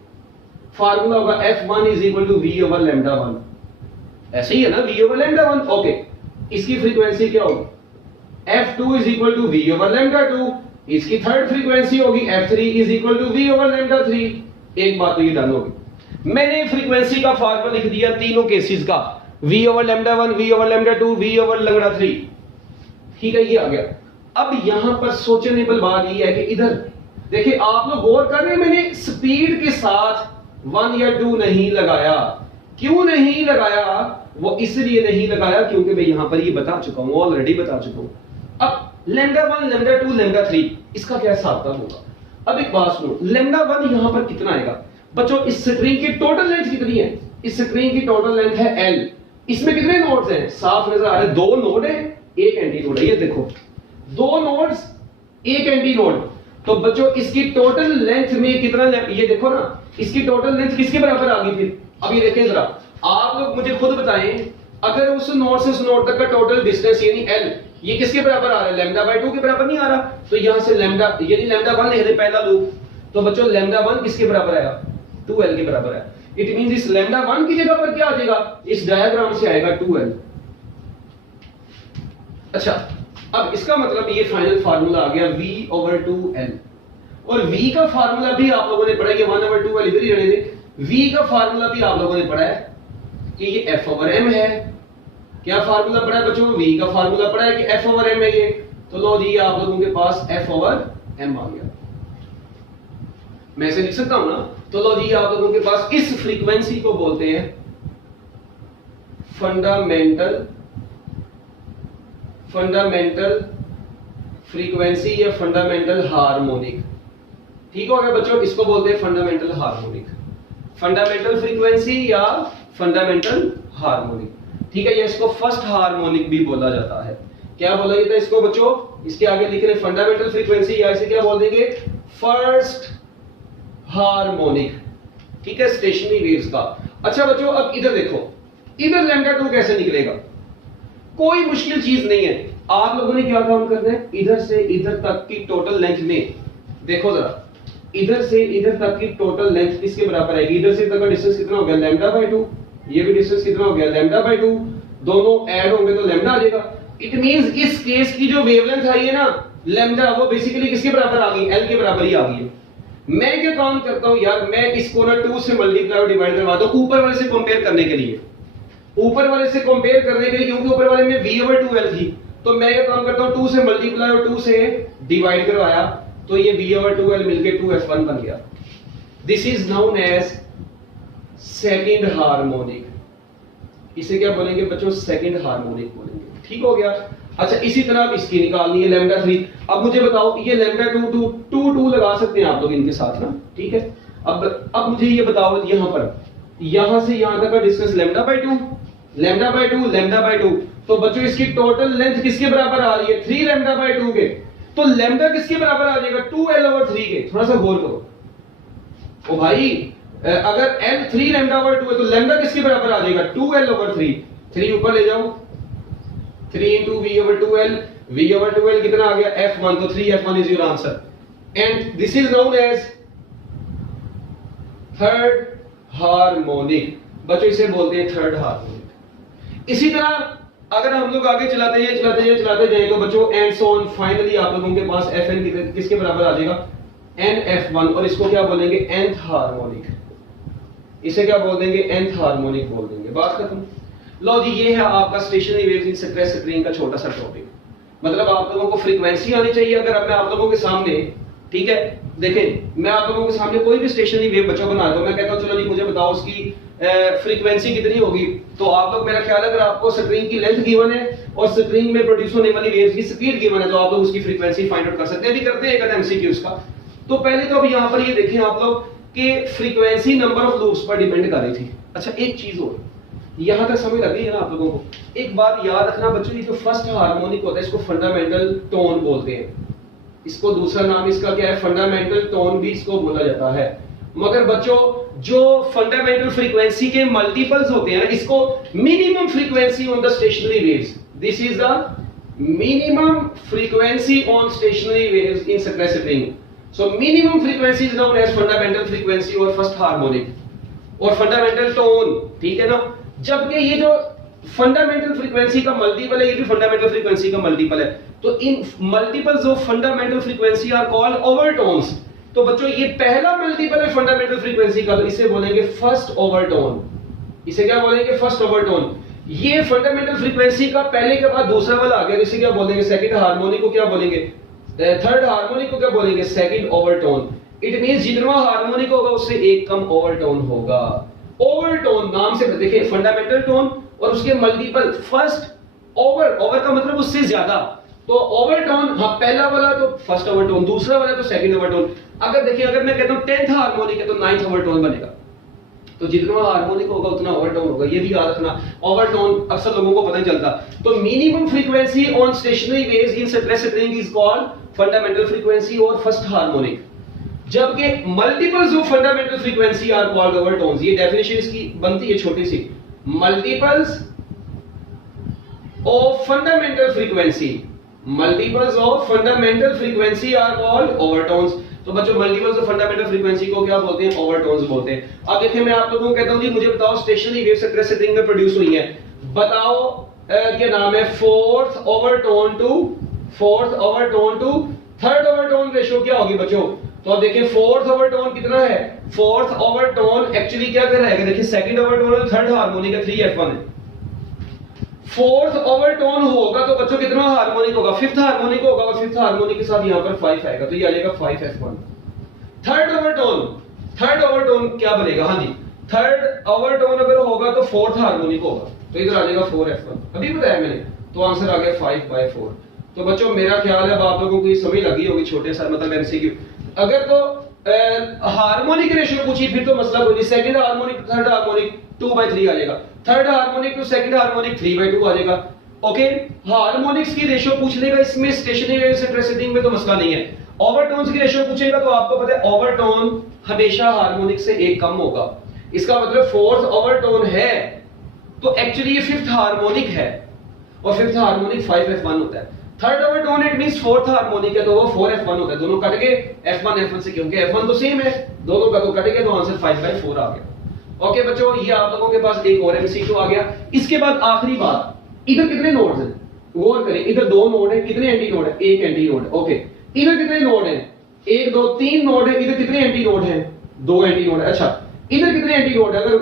फार्मूला होगा f1 = v/λ1। ऐसे ही है ना, v/λ1। ओके, इसकी फ्रीक्वेंसी क्या होगी? f2 = v/λ2। इसकी थर्ड फ्रीक्वेंसी होगी f3 = v/λ3। एक बात तो ये डन होगी। मैंने फ्रीक्वेंसी का फार्मूला लिख दिया तीनों केसेस का, v/λ1, v/λ2, v/λ3। ठीक है, ये आ गया। अब यहां पर सोचनेबल बात ये है कि इधर देखिए, आप लोग गौर कर रहे हैं, मैंने स्पीड के साथ 1 या 2 नहीं लगाया। क्यों नहीं लगाया? वो इसलिए नहीं लगाया क्योंकि मैं यहां पर ये बता चुका हूं, ऑलरेडी बता चुका हूं। अब λ1, λ2, λ3 इसका क्या हिसाब होगा? अब एक बात सुनो, λ1 यहां पर कितना आएगा? बच्चों, इस स्ट्रिंग की टोटल लेंथ कितनी है? इस स्ट्रिंग की टोटल लेंथ है l। इसमें कितने नोड्स हैं? साफ नजर आ रहे हैं, 2 नोड है, एक एंटी नोड है। ये देखो, 2 नोड्स, एक एंटी नोड। तो बच्चों, इसकी टोटल लेंथ में कितना, ये देखो ना, इसकी टोटल लेंथ किसके बराबर आ गई फिर? अब ये देखें जरा, आप लोग मुझे खुद बताएं, अगर उस नोड से उस नोड तक का टोटल डिस्टेंस यानी l, ये किसके बराबर आ रहा है? λ/2 के बराबर नहीं आ रहा। तो यहां से लैम्डा यानी λ1 लिख दे पहला लूप, तो बच्चों λ1 किसके बराबर आएगा? 2l के बराबर है। इट मींस इस λ1 की जगह पर क्या आ जाएगा? इस डायग्राम से आएगा 2l। अच्छा, अब इसका मतलब ये फाइनल फार्मूला आ गया v/2l। और v का फार्मूला भी आप लोगों ने पढ़ा है, 1/2l इधर ही रहने दे। v का फार्मूला भी आप लोगों ने पढ़ा है कि ये f/m है। क्या फार्मूला पढ़ा है बच्चों? v का फार्मूला पढ़ा है कि f/m है ये। तो लो जी, आप लोगों के पास f/m आ गया। मैं इसे लिख सकता हूं ना? तो लो जी, आप लोगों के पास इस फ्रीक्वेंसी को बोलते हैं फंडामेंटल फ्रीक्वेंसी या फंडामेंटल हार्मोनिक। ठीक हो गया बच्चों, इसको बोलते हैं फंडामेंटल हार्मोनिक, फंडामेंटल फ्रीक्वेंसी या फंडामेंटल हार्मोनिक। ठीक है, ये इसको फर्स्ट हार्मोनिक भी बोला जाता है। क्या बोला जाता है इसको बच्चों? इसके आगे लिख रहे फंडामेंटल फ्रीक्वेंसी, या इसे क्या बोल देंगे? First harmonic. ठीक है, स्टेशनरी वेव्स का। अच्छा बच्चों, अब इधर देखो, इधर λ2 कैसे निकलेगा? कोई मुश्किल चीज नहीं है। आप लोगों ने क्या काम करना है? इधर से इधर तक की टोटल लेंथ में देखो जरा, इधर से इधर तक की टोटल लेंथ किसके बराबर आएगी? इधर से इधर का डिस्टेंस कितना हो गया? λ/2। ये भी डिस्टेंस कितना हो गया? λ/2। दोनों ऐड होंगे तो लैम्डा आ जाएगा। इट मींस इस केस की जो वेवलेंथ आई है ना लैम्डा, वो बेसिकली किसके बराबर आ गई? l के बराबर ही आ गई है। मैं क्या काम करता हूं यार, मैं इसको ना 2 से मल्टीप्लाई और डिवाइड करवा दो ऊपर वाले से कंपेयर करने के लिए। ऊपर वाले से कंपेयर करने के लिए, क्योंकि ऊपर वाले में v/2l थी, तो मैं क्या काम करता हूं 2 से मल्टीप्लाई और 2 से डिवाइड करवाया, तो ये v/2l मिलके 2f1 बन गया। This is known as second harmonic. इसे क्या बोलेंगे बच्चों? सेकंड हार्मोनिक बोलेंगे। ठीक हो गया। अच्छा, इसी तरह अब इसकी निकालनी है λ3। अब मुझे बताओ, ये λ2 लगा सकते हैं आप लोग इनके साथ ना? ठीक है, अब मुझे ये बताओ, यहां पर यहां से यहां तक का डिस्टेंस λ/2, तो बच्चों इसकी टोटल लेंथ किसके बराबर आ रही है? 3λ/2 के। तो लैम्डा किसके बराबर आ जाएगा? 2l/3 के। थोड़ा सा गौर करो ओ भाई, अगर l 3λ/2 है तो लैम्डा किसके बराबर आ जाएगा? 2l/3। 3 ऊपर ले जाओ, 3 × v/2l। v/2l कितना आ गया? f1। तो 3f1 is your answer. And this is known as third harmonic. बच्चों इसे बोलते हैं थर्ड हार्मोनिक। इसी तरह अगर हम लोग आगे चलाते जाए तो बच्चों एंड सो ऑन, फाइनली आप लोगों के पास fn किसके बराबर आ जाएगा? nf1। और इसको क्या बोलेंगे? nth harmonic. इसे क्या बोल देंगे? nth हार्मोनिक बोल देंगे। बात खत्म। लो जी, ये है आपका stationary waves in stress spring का छोटा सा टॉपिक। मतलब आप लोगों को फ्रीक्वेंसी आनी चाहिए। अगर अब मैं आप लोगों के सामने, ठीक है, देखें मैं आप लोगों के सामने कोई भी स्टेशनरी वेव बच्चों बना दूं, मैं कहता हूं चलो जी मुझे बताओ उसकी फ्रीक्वेंसी कितनी होगी, तो आप लोग, मेरा ख्याल है अगर आपको स्ट्रिंग की लेंथ गिवन है और स्ट्रिंग में प्रोड्यूस होने वाली वेव्स की स्पीड गिवन है, तो आप लोग उसकी फ्रीक्वेंसी फाइंड आउट कर सकते हैं। अभी करते हैं एक एमसीक्यूज का। तो पहले तो अब यहां पर ये देखें आप लोग कि फ्रीक्वेंसी नंबर ऑफ लूप्स पर डिपेंड कर रही थी। अच्छा एक चीज और, यहां तक समझ लग गई है ना आप लोगों को? एक बात याद रखना बच्चों, ये जो फर्स्ट हार्मोनिक होता है इसको फंडामेंटल टोन बोलते हैं। इसको दूसरा नाम इसका क्या है? फंडामेंटल टोन भी इसको बोला जाता है। मगर बच्चों जो फंडामेंटल फ्रीक्वेंसी के मल्टीपल्स होते हैं ना, इसको minimum frequency on the stationary waves, this is the minimum frequency on stationary waves in successive ring. So minimum frequency is known as fundamental frequency और फर्स्ट हार्मोनिक और फंडामेंटल टोन, ठीक है ना। जबकि ये जो फंडामेंटल फ्रीक्वेंसी का multiple है, ये भी फंडामेंटल फ्रीक्वेंसी का मल्टीपल है, तो in multiples of fundamental frequency are called overtones. तो बच्चों ये पहला मल्टीपल है फंडामेंटल फ्रीक्वेंसी का, तो इसे बोलेंगे फर्स्ट ओवरटोन। इसे क्या बोलेंगे? First overtone. ये फंडामेंटल फ्रीक्वेंसी का पहले के बाद दूसरा वाला आ गया, इसे क्या बोलेंगे? सेकंड हार्मोनिक को क्या बोलेंगे? थर्ड हार्मोनिक को क्या बोलेंगे? Second overtone. इट मींस जितना हार्मोनिक होगा उससे एक कम ओवरटोन होगा। ओवरटोन नाम से देखिए, फंडामेंटल टोन और उसके मल्टीपल, फर्स्ट ओवर, ओवर का मतलब उससे ज्यादा, तो ओवरटोन, हाँ पहला वाला तो फर्स्ट ओवरटोन, दूसरा वाला तो सेकंड ओवरटोन। अगर देखिए अगर मैं कहता हूं 10th हार्मोनिक है तो 9th ओवरटोन बनेगा, तो जितना हार्मोनिक होगा उतना ओवरटोन होगा। ये भी याद रखना, ओवरटोन अक्सर लोगों को पता नहीं चलता। तो minimum frequency on stationary waves in successive ring is called fundamental frequency और फर्स्ट हार्मोनिक, जबकि multiples of fundamental frequency are called overtones. ये डेफिनेशन इसकी बनती है छोटी सी, multiples of fundamental frequency, multiples of fundamental frequency are called overtones. तो बच्चों मल्टीपल्स ऑफ फंडामेंटल फ्रीक्वेंसी को क्या बोलते हैं? ओवरटोन्स बोलते हैं। अब देखिए मैं आप लोगों को कहता हूं जी मुझे बताओ स्टेशनरी वेव सक्सेसिव रिंग में प्रोड्यूस हुई है, बताओ क्या नाम है? Fourth overtone to third overtone ratio क्या होगी बच्चों? तो अब देखिए फोर्थ ओवरटोन कितना है? फोर्थ ओवरटोन एक्चुअली क्या कर रहा है? देखिए सेकंड ओवरटोन और थर्ड हार्मोनिक है, 3f1 है। फोर्थ ओवरटोन होगा तो बच्चों कितना हार्मोनिक होगा? फिफ्थ हार्मोनिक होगा, और फिफ्थ हार्मोनिक के साथ यहां पर 5 आएगा, तो ये आ जाएगा 5f1। थर्ड ओवरटोन क्या बनेगा? हाँ जी, थर्ड ओवरटोन अगर होगा तो फोर्थ हार्मोनिक होगा, तो इधर आ जाएगा 4f1। अभी बताया मैंने, तो आंसर आ गया 5/4। तो बच्चों मेरा ख्याल है अब आप लोगों को ये समझ लगी होगी, छोटे सा मतलब एमसीक्यू। अगर तो हार्मोनिक रेशियो पूछी फिर तो मसला कोई नहीं, सेकंड हार्मोनिक थर्ड हार्मोनिक 2/3 आ जाएगा, third harmonic to second harmonic 3/2 आ जाएगा। ओके, हार्मोनिक्स की रेशियो पूछ लेगा इसमें स्टेशनरी वेव से प्रेसिडिंग में तो मसला नहीं है। ओवरटोन्स की रेशियो पूछेगा तो आपको पता है ओवरटोन हमेशा हार्मोनिक से एक कम होगा। इसका मतलब फोर्थ ओवरटोन है तो एक्चुअली ये फिफ्थ हार्मोनिक है, और फिफ्थ हार्मोनिक 5f1 होता है। Third overtone it means fourth harmonic है तो वो 4f1 होता है। दोनों कट गए, f1 से, क्योंकि f1 तो सेम है, दोनों का तो कट गया, तो आंसर 5/4 आ गया। ओके बच्चों, ये आप लोगों के पास एक और एमसीक्यू आ गया। इसके बाद आखिरी बात, इधर कितने नोड्स हैं? गौर करें, इधर 2 नोड है, कितने एंटी नोड है? एक एंटी नोड। ओके, इधर कितने नोड है? 1 2 3 नोड है। इधर कितने एंटी नोड है? 2 एंटी नोड है। अच्छा, इधर कितने एंटी नोड है? अगर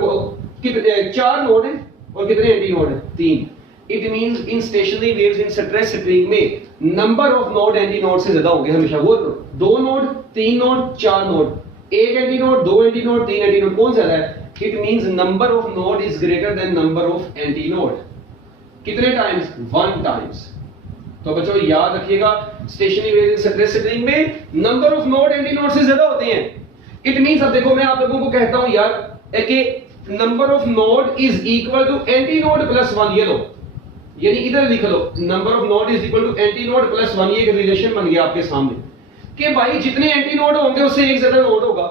कितने 4 नोड है, और कितने एंटी नोड है? 3। It means in stationary waves in successive ring में number of node anti node से ज्यादा होंगे हमेशा। वो 2 node 3 node 4 node, 1 anti node 2 anti node 3 anti node, कौन ज्यादा है? It means number of node is greater than number of anti node. कितने टाइम्स? 1 टाइम्स। तो बच्चों याद रखिएगा, stationary wave in successive ring में number of node anti node से ज्यादा होते हैं। इट मींस अब देखो मैं आप लोगों को कहता हूं यार कि number of node is equal to anti node plus 1, ये लो, यानी इधर लिख लो number of node is equal to anti node plus 1। ये एक रिलेशन बन गया आपके सामने कि भाई जितने एंटी नोड होंगे उससे एक ज्यादा नोड होगा।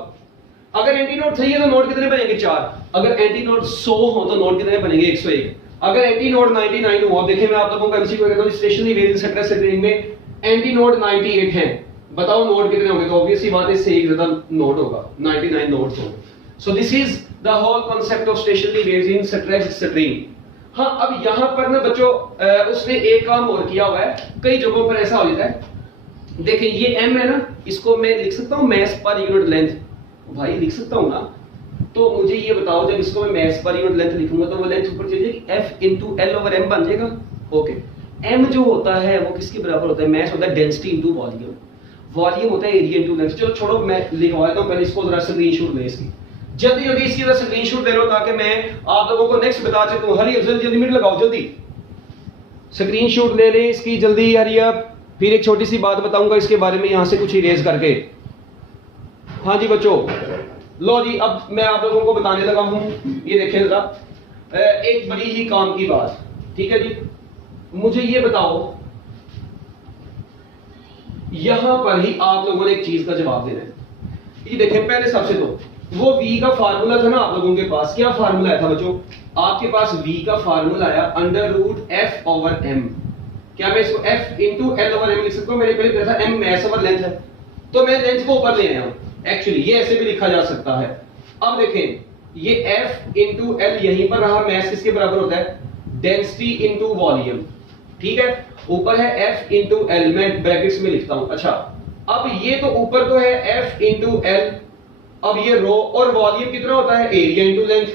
अगर एंटी नोड 3 है तो नोड कितने बनेंगे? 4। अगर एंटी नोड 100 हो तो नोड कितने बनेंगे? 101। अगर एंटी नोड 99 हो, देखिए मैं आप लोगों को एमसीक्यू कहता हूं stationery wave in successive ring में एंटी नोड 98 है, बताओ नोड कितने होंगे? तो ऑब्वियस सी बात है इससे एक ज्यादा नोड होगा, 99 नोड्स होंगे। So this is the whole concept of stationary waves in successive ring. हाँ, अब यहां पर ना बच्चों उसने एक काम और किया हुआ है, कई जगहों पर ऐसा हो जाता है। देखिए ये m है ना, इसको मैं लिख सकता हूं मैस पर यूनिट लेंथ, भाई लिख सकता हूं ना। तो मुझे ये बताओ जब इसको मैं मैस पर यूनिट लेंथ लिखूंगा तो वो लेंथ ऊपर चली जाएगी, f into l over m बन जाएगा। ओके, m जो होता है वो किसके बराबर होता है, मैस होता है डेंसिटी इनटू वॉल्यूम, वॉल्यूम होता है एरिया इनटू लेंथ। चलो छोड़ो, मैं लिखवा देता हूं, पहले इसको जरा स्क्रीनशॉट ले इसकी, जल्दी जल्दी इसकी जरा स्क्रीनशॉट ले लो ताकि मैं आप लोगों को नेक्स्ट बता सकूं। हरी जल्दी जल्दी मिनट लगाओ, जल्दी स्क्रीनशॉट ले लें इसकी जल्दी। हरी अब फिर एक छोटी सी बात बताऊंगा इसके बारे में, यहां से कुछ इरेज करके। हाँ जी बच्चों, लो जी अब मैं आप लोगों को बताने लगा हूं, ये देखें जरा एक बड़ी ही काम की बात, ठीक है जी। मुझे ये बताओ, यहां पर ही आप लोगों ने एक चीज का जवाब देना है। ये देखें, पहले सबसे तो वो v का फार्मूला था ना आप लोगों के पास, क्या फार्मूला आया था बच्चों, आपके पास v का फार्मूला आया under root f over m। क्या मैं इसको f into l over m लिख सकता हूं? मैंने पहले कहा था m मैस ओवर लेंथ है, तो मैं लेंथ को ऊपर ले आया हूं। एक्चुअली ये ऐसे भी लिखा जा सकता है। अब देखें, ये f इंटू l यहीं पर रहा, मैस किसके बराबर होता है, डेंसिटी इंटू वॉल्यूम, ठीक है। ऊपर है f इंटू l, मैं ब्रैकेट्स में लिखता हूं। अच्छा, अब ये तो ऊपर तो है f इंटू l, अब ये रो, और वॉल्यूम कितना होता है, एरिया इंटू लेंथ।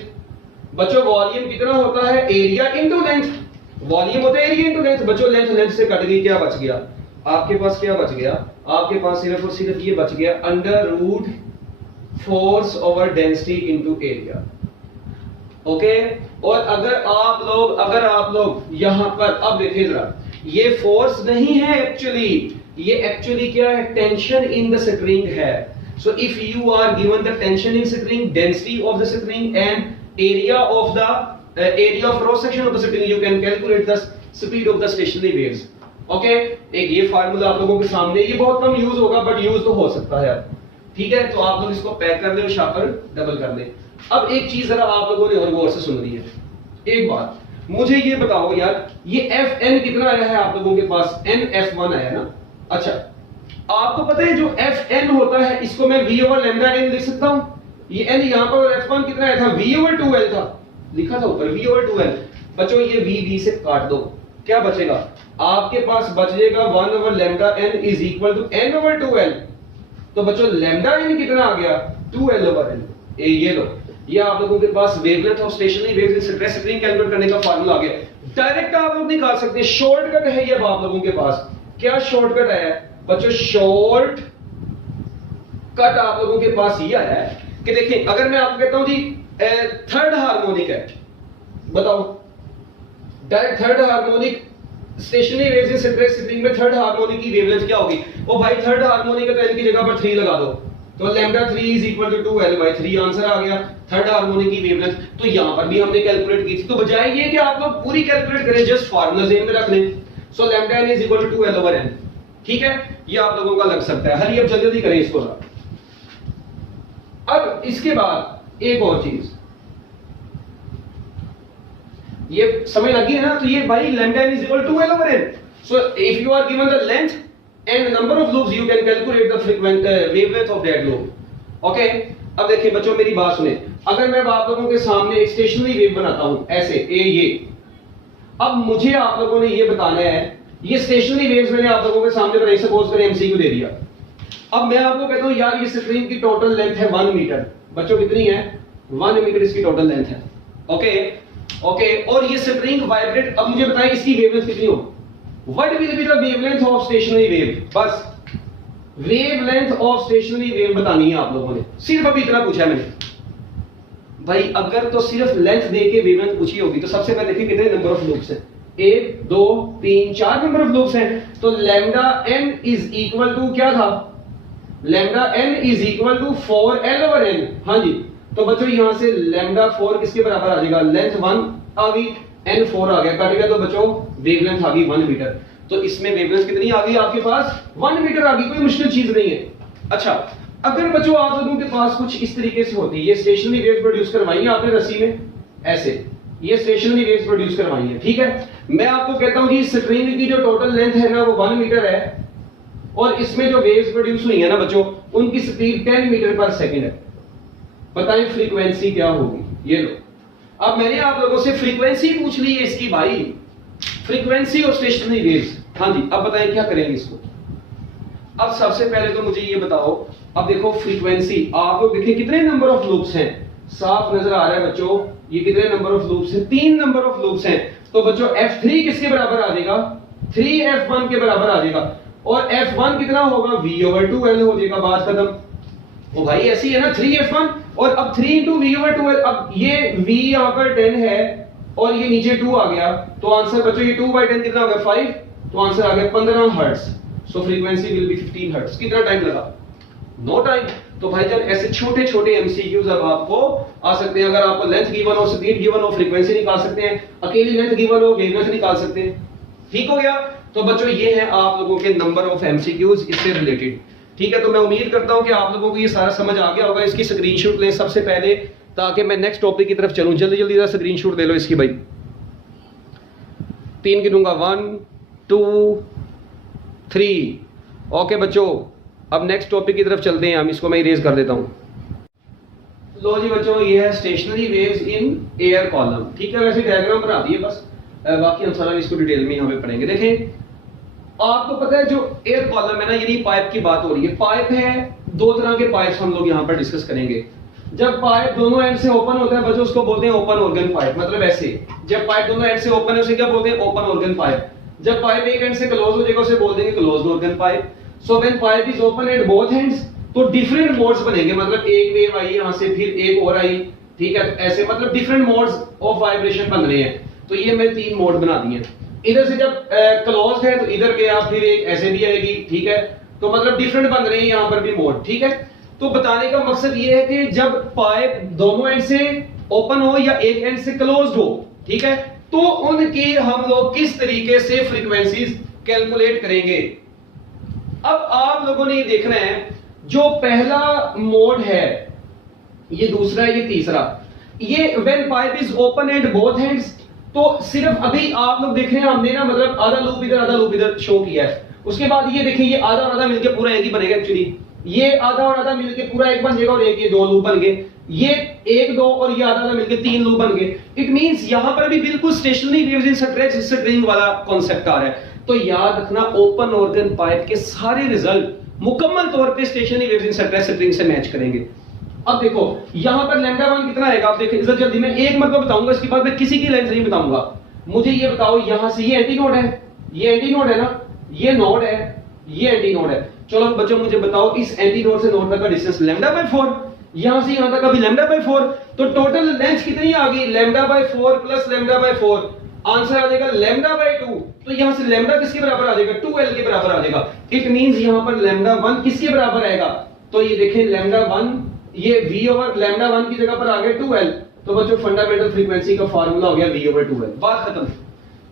बच्चों वॉल्यूम कितना होता है, एरिया इंटू लेंथ, वॉल्यूम होता है एरिया इंटू लेंथ। बच्चों लेंथ लेंथ से कट गई, क्या बच गया आपके पास, क्या बच गया आपके पास, सिर्फ और सिर्फ ये बच गया under root force over density into area. Okay, और अगर आप लोग यहां पर अब देखिए जरा, ये फोर्स नहीं है एक्चुअली, ये एक्चुअली क्या है, टेंशन इन द स्प्रिंग है। So if you are given the tension in spring, density of the spring and area of cross section of the spring, you can calculate the speed of the stationary waves. Okay, एक ये formula आप लोगों के सामने, ये बहुत कम use होगा but use तो हो सकता है, ठीक है। तो आप लोग इसको पैक कर ले और शापर डबल कर ले। अब एक चीज जरा आप लोगों ने और गौर से सुन रही है, एक बात मुझे ये बताओ यार, ये Fn कितना आया है आप लोगों के पास, NF1 आया ना। अच्छा, आपको पता है जो Fn होता है इसको मैं V ओवर लैम्डा n लिख सकता हूं। ये n यहां पर, और F1 कितना आया था, V ओवर 2l था, लिखा था ऊपर V ओवर 2l। बच्चों ये V से काट दो, क्या बचेगा आपके पास, बचेगा 1 over lambda n is equal to n over 2l। तो बच्चों लैम्डा n कितना आ गया, 2l ओवर n। ये लो, ये आप लोगों के पास wavelength of stationary waves in stress spring calculate करने का फार्मूला आ गया। डायरेक्ट आप लोग निकाल सकते हैं, शॉर्टकट है ये आप लोगों के पास। क्या शॉर्टकट है बच्चों, शॉर्ट कट आप लोगों के पास ये आया है कि देखिए, अगर मैं आपको कहता हूं जी थर्ड हार्मोनिक है, बताओ direct third harmonic stationery waves in stress spring में थर्ड हार्मोनिक की वेवलेंथ क्या होगी। ओ भाई थर्ड हार्मोनिक है तो n की जगह पर 3 लगा दो, तो lambda 3 is equal to 2l by 3, answer आ गया थर्ड हार्मोनिक की वेवलेंथ। तो यहां पर भी हमने कैलकुलेट की थी, तो बजाय ये कि आप लोग पूरी कैलकुलेट करें, जस्ट फार्मूला जेन में रख लें। So lambda n is equal to 2l over n, ठीक है। ये आप लोगों का लग सकता है। हरी अब जल्दी जल्दी करें इसको। अब इसके बाद एक और चीज, ये समझ लगी है ना, तो ये भाई lambda n is equal to 2l over n। So if you are given the length and number of loops, you can calculate the frequent wavelength of that loop. Okay, अब देखिए बच्चों मेरी बात सुने, अगर मैं आप लोगों के सामने एक स्टेशनरी वेव बनाता हूं ऐसे ये, अब मुझे आप लोगों ने ये बताना है, ये स्टेशनरी वेव्स मैंने आप लोगों के सामने बनाई, सपोज करें एमसीक्यू दे दिया। अब मैं आपको कहता हूं यार ये स्प्रिंग की टोटल लेंथ है 1 मीटर। बच्चों कितनी है, 1 मीटर इसकी टोटल लेंथ है। ओके, और ये स्प्रिंग वाइब्रेट, अब मुझे बताएं इसकी वेवलेंथ कितनी हो, what will be the wavelength of stationary wave. बस वेवलेंथ ऑफ स्टेशनरी वेव बतानी है आप लोगों ने, सिर्फ अभी इतना पूछा है मैंने। भाई अगर तो सिर्फ लेंथ दे के वेवलेंथ पूछी होगी तो सबसे पहले देखिए कितने नंबर ऑफ लूप्स हैं, 1 2 3 4 नंबर ऑफ लूप्स हैं। तो lambda n is equal to क्या था, lambda n is equal to 4l over n। हाँ जी, तो बच्चों यहां से लैम्डा 4 किसके बराबर आ जाएगा, लेंथ 1 आ गई, n 4 आ गया, कट गया, तो बच्चों वेवलेंथ आ गई 1 मीटर। तो इसमें वेवलेंथ कितनी आ गई आपके पास, 1 मीटर आ गई, कोई मुश्किल चीज नहीं है। अच्छा, अगर बच्चों आप लोगों के पास कुछ इस तरीके से होती है, ये स्टेशनरी वेव प्रोड्यूस करवाई है आपने रस्सी में ऐसे, ये स्टेशनरी वेव्स प्रोड्यूस करवाई है, ठीक है। मैं आपको कहता हूं कि स्प्रिंग की जो टोटल लेंथ है ना वो 1 मीटर है, और इसमें जो वेव्स प्रोड्यूस हुई है ना बच्चों, उनकी स्पीड 10 मीटर पर सेकंड है। बताएं फ्रीक्वेंसी क्या होगी, ये लो। अब मैंने आप लोगों से फ्रीक्वेंसी पूछ ली है इसकी, भाई फ्रीक्वेंसी ऑफ स्टेशनरी वेव्स। हाँ जी, अब बताएं क्या करेंगे इसको। अब सबसे पहले तो मुझे ये बताओ, अब देखो फ्रीक्वेंसी, आप लोग देखिए कितने नंबर ऑफ लूप्स हैं, साफ नजर आ रहा है बच्चों, ये कितने नंबर ऑफ लूप्स हैं, 3 नंबर ऑफ लूप्स हैं। तो बच्चों F3 किसके बराबर आ जाएगा, 3f1 के बराबर आ जाएगा, और f1 कितना होगा, v/2l हो जाएगा, बात खत्म। ओ भाई ऐसी है ना 3f1, और अब 3 into v/2l, अब ये v यहां पर 10 है और ये नीचे 2 आ गया, तो आंसर बच्चों ये 2/10 कितना हो गया, 5, तो आंसर आ गया 15 hertz. So frequency will be 15 hertz. कितना टाइम लगा, नो टाइम। तो भाईजान ऐसे छोटे छोटे एमसीक्यूज अब आपको आ सकते हैं। अगर आपको लेंथ गिवन हो, स्पीड गिवन हो, फ्रीक्वेंसी निकाल सकते हैं, अकेली लेंथ गिवन हो, वेवलेंथ निकाल सकते हैं। ठीक हो गया। तो बच्चों ये है आप लोगों के नंबर ऑफ एमसीक्यूज इससे रिलेटेड। ठीक है, तो मैं उम्मीद करता हूं कि आप लोगों को ये सारा समझ आ गया होगा। इसकी स्क्रीनशॉट लें सबसे पहले, ताकि मैं नेक्स्ट टॉपिक की तरफ चलूं। जल्दी जल्दी स्क्रीनशॉट ले लो इसकी भाई। 3 गिनूंगा, 1 2 3। ओके बच्चों, अब नेक्स्ट टॉपिक की तरफ चलते हैं हम। इसको मैं इरेज कर देता हूं। लो जी बच्चों, ये है stationary waves in air column. ठीक है, वैसे डायग्राम बना दिए बस, बाकी हम सारा इसको डिटेल में यहां पे पढ़ेंगे। देखें, आपको पता है जो एयर कॉलम है ना, यानी पाइप की बात हो रही है। पाइप है, दो तरह के पाइप्स हम लोग यहां पर डिस्कस करेंगे। जब पाइप दोनों एंड से ओपन होता है बच्चों, उसको बोलते हैं ओपन ऑर्गन पाइप। मतलब ऐसे, जब पाइप दोनों एंड से ओपन है उसे क्या बोलते हैं, ओपन ऑर्गन पाइप। जब पाइप एक एंड से क्लोज हो जाएगा उसे बोल देंगे closed organ pipe. So when pipe is open at both ends, तो डिफरेंट मोड्स बनेंगे। मतलब एक वेव आई यहां से, फिर एक और आई, ठीक है, ऐसे मतलब डिफरेंट मोड्स ऑफ वाइब्रेशन बन रहे हैं। तो ये मैं 3 मोड बना दिए। इधर से जब क्लोज्ड है तो इधर गया, फिर एक ऐसे भी आएगी, ठीक है। तो मतलब डिफरेंट बन रहे हैं यहां पर भी मोड, ठीक है। तो बताने का मकसद ये है कि जब पाइप दोनों एंड से ओपन हो या एक एंड से क्लोज्ड हो, ठीक है, तो उनकी हम लोग किस तरीके से फ्रीक्वेंसीज कैलकुलेट करेंगे। अब आप लोगों ने ये देखना है, जो पहला मोड है, ये दूसरा है, ये तीसरा। ये when pipe is open at both ends, तो सिर्फ अभी आप लोग देख रहे हैं, हमने ना मतलब आधा लूप इधर आधा लूप इधर शो किया है। उसके बाद ये देखिए, ये आधा और आधा मिलकर पूरा एक ही बनेगा। एक्चुअली ये आधा और आधा मिलकर पूरा एक बन जाएगा, और एक ये 2 लूप बन गए। ये 1 2 और ये आधा आधा मिलकर 3 लूप बन गए। इट मींस यहां पर भी बिल्कुल स्टेशनरी वेव्स इन स्ट्रेच स्ट्रिंग वाला कॉन्सेप्ट आ रहा है। तो याद रखना, ओपन ऑर्गन पाइप के सारे रिजल्ट मुकम्मल तौर पे स्टेशनरी वेव्स इन स्ट्रेच स्ट्रिंग से मैच करेंगे। अब देखो यहां पर λ1 कितना आएगा, आप देखिए जरा जल्दी। मैं एक मतलब बताऊंगा, इसके बाद मैं किसी की लेंथ नहीं बताऊंगा। मुझे ये बताओ, यहां से ये एंटी नोड है, ये एंटी नोड है ना, ये नोड है, ये एंटी नोड है। चलो बच्चों मुझे बताओ, इस एंटी नोड से नोड तक का डिस्टेंस λ/4, यहां से यहां तक अभी λ/4, तो टोटल लेंथ कितनी आ गई, λ/4 प्लस λ/4, आंसर आ जाएगा λ/2। तो यहां से लैम्डा किसके बराबर आ जाएगा, 2l के बराबर आ जाएगा। इट मींस यहां पर λ1 किसके बराबर आएगा, तो ये देखें λ1, ये v/λ1 की जगह पर आ गया 2l। तो बच्चों फंडामेंटल फ्रीक्वेंसी का फार्मूला हो गया v/2l। बात खत्म।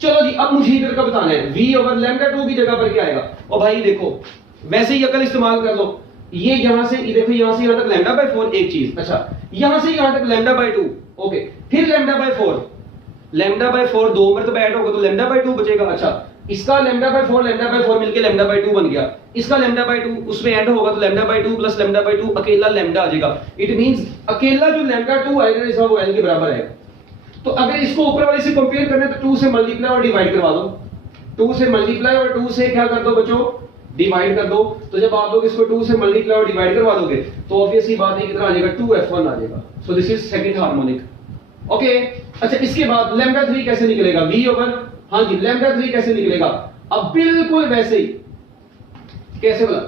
चलो जी, अब मुझे इधर का बताना है, v/λ2 की जगह पर क्या आएगा। और भाई देखो, वैसे ही अकल इस्तेमाल कर लो। ये यहां से देखो, यहां से यहां तक λ/4 एक चीज, अच्छा यहां से यहां तक λ/2, ओके, फिर λ/4, λ/4 दो मरतबा ऐड होगा तो λ/2 बचेगा। अच्छा, इसका λ/4 मिलके λ/2 बन गया, इसका λ/2 उसमें ऐड होगा तो λ/2 प्लस λ/2 अकेला लैम्डा आ जाएगा। इट मींस अकेला जो λ2 आएगा इसका वो l के बराबर है। तो अगर इसको ऊपर वाले से कंपेयर करना है तो 2 से मल्टीप्लाई और डिवाइड करवा दो। 2 से मल्टीप्लाई और 2 से क्या कर दो बच्चों, डिवाइड कर दो। तो जब आप लोग इसको 2 से मल्टीप्लाई और डिवाइड करवा दोगे तो ऑब्वियसली बात है कितना आ जाएगा, 2f1 आ जाएगा। सो this is second harmonic, okay. अच्छा, इसके बाद λ3 कैसे निकलेगा, v/, हाँ जी, λ3 कैसे निकलेगा। अब बिल्कुल वैसे ही, कैसे बोला,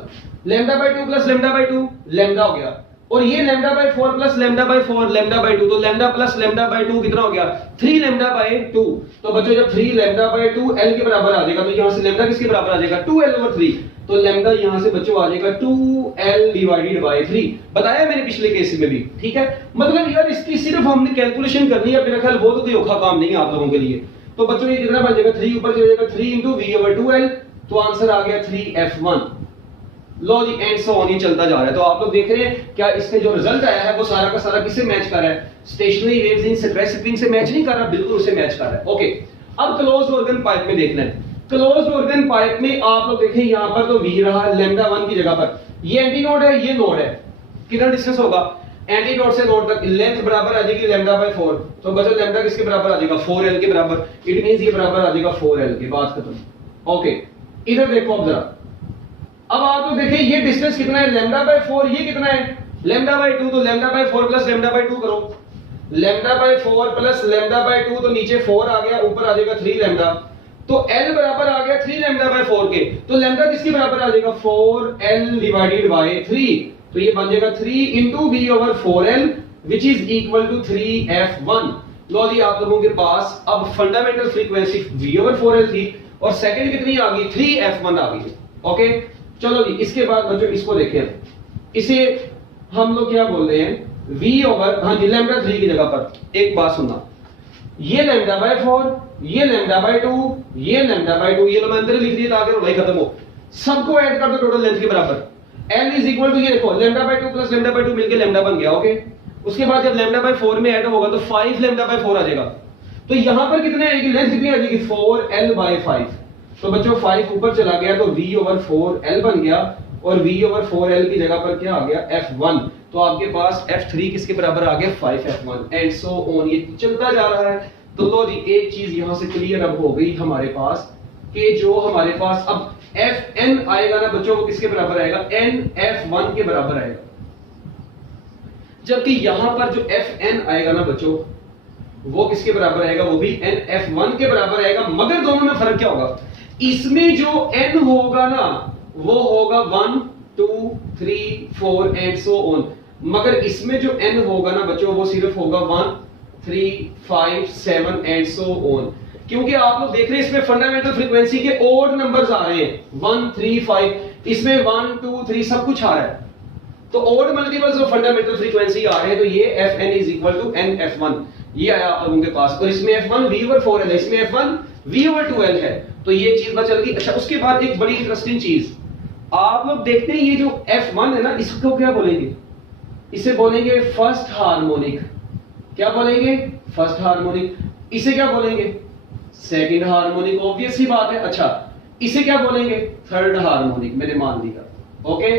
λ/2 प्लस λ/2 लैम्डा हो गया, और ये λ/4 प्लस λ/4 λ/2, तो लैम्डा प्लस λ/2 कितना हो गया, 3λ/2। तो बच्चों जब 3λ/2 l के बराबर आ जाएगा तो यहां से लैम्डा किसके बराबर आ जाएगा, 2l/3। तो लैम्डा यहां से बच्चों आ जाएगा 2l/3। बताया मैंने पिछले केस में भी, ठीक है। मतलब यार इसकी सिर्फ हमने कैलकुलेशन करनी है, मेरा ख्याल बहुत ही औखा काम नहीं है आप लोगों के लिए। तो बच्चों ये कितना बन जाएगा, 3 ऊपर चला जाएगा, 3 into v/2l, तो आंसर आ गया 3f1। Low ji, and so on ही चलता जा रहा है। तो आप लोग देख रहे हैं क्या इसके जो रिजल्ट आया है वो सारा का सारा किससे मैच कर रहा है, स्टेशनरी वेव्स इन स्ट्रेच स्ट्रिंग से मैच नहीं कर रहा, बिल्कुल उससे मैच कर रहा है। ओके, अब क्लोज्ड ऑर्गन पाइप में देखना है। क्लोज्ड ऑर्गन पाइप में आप लोग देखें, यहां पर तो v रहा λ1 की जगह पर, ये एंटी नोड है, ये नोड है, कितना डिस्टेंस होगा, एंटी नोड से नोड तक लेंथ बराबर आ जाएगी λ/4। तो बच्चों लैम्डा किसके बराबर आ जाएगा, 4l के बराबर। इट मींस ये बराबर आ जाएगा 4l के, बात खत्म। ओके, इधर देखो अब जरा, अब आप लोग देखिए ये डिस्टेंस कितना है, λ/4, ये कितना है λ/2, तो λ/4 प्लस λ/2 करो, λ/4 प्लस λ/2, तो नीचे 4 आ गया, ऊपर आ जाएगा 3λ। तो L बराबर आ गया 3 लैम्डा बाय 4 के, तो लैम्डा किसके बराबर आ जाएगा 4L डिवाइडेड बाय 3, तो ये बन जाएगा 3 into V over 4L which is equal to 3F1। लो जी आप लोगों के पास अब fundamental frequency V over 4L थी और सेकंड कितनी आ गई 3F1 आ गई। ओके चलो जी इसके बाद बच्चों इसको देखें, इसे हम लोग क्या बोल रहे हैं V over, हाँ जी लैम्डा 3 की जगह पर एक बात सुनना, ये लैम्डा बाय 4, ये लैम्डा बाय 2, ये लैम्डा बाय 2, ये लो मैं अंदर लिख दिया ताकि भाई खत्म हो, सबको ऐड कर दो टोटल लेंथ के बराबर। L इज इक्वल टू ये देखो lambda by 2 plus lambda by 2 मिलके लैम्डा बन गया। ओके उसके बाद जब लैम्डा बाय 4 में ऐड होगा तो 5 लैम्डा बाय 4 आ जाएगा, तो यहां पर कितने आएगी लेंथ कितनी आ जाएगी 4L बाय 5। तो बच्चों 5 ऊपर चला गया तो V over 4L बन गया और V over 4L की जगह पर क्या आ गया F1, तो आपके पास F3 किसके बराबर आ गया 5F1 एंड सो ऑन, ये चलता जा रहा है। तो लो जी एक चीज यहां से क्लियर अब हो गई हमारे पास कि जो हमारे पास अब Fn आएगा ना बच्चों वो किसके बराबर आएगा NF1 के बराबर आएगा, जबकि यहां पर जो Fn आएगा ना बच्चों वो किसके बराबर आएगा वो भी NF1 के बराबर आएगा, मगर दोनों में फर्क क्या होगा, इसमें जो n होगा ना वो होगा 1 2 3 4 एंड सो ऑन, मगर इसमें जो n होगा ना बच्चों वो सिर्फ होगा 1 3 5 7 एंड सो ऑन, क्योंकि आप लोग देख रहे हैं इसमें फंडामेंटल फ्रीक्वेंसी के ओड नंबर्स आ रहे हैं 1 3 5, इसमें 1 2 3 सब कुछ आ रहा है, तो odd multiples of fundamental frequency आ रहे हैं, तो ये Fn is equal to NF1 ये आया आप लोगों के पास, और इसमें F1 V over 4L है, इसमें F1 V over 2L है, तो ये चीज पता चल गई। अच्छा उसके बाद एक बड़ी इंटरेस्टिंग चीज आप लोग देखते हैं, ये जो F1 है ना इसको क्या बोलेंगे, इसे बोलेंगे फर्स्ट हार्मोनिक, क्या बोलेंगे फर्स्ट हार्मोनिक, इसे क्या बोलेंगे सेकंड हार्मोनिक, ऑब्वियस सी बात है। अच्छा इसे क्या बोलेंगे थर्ड हार्मोनिक, मैंने मान लिया। ओके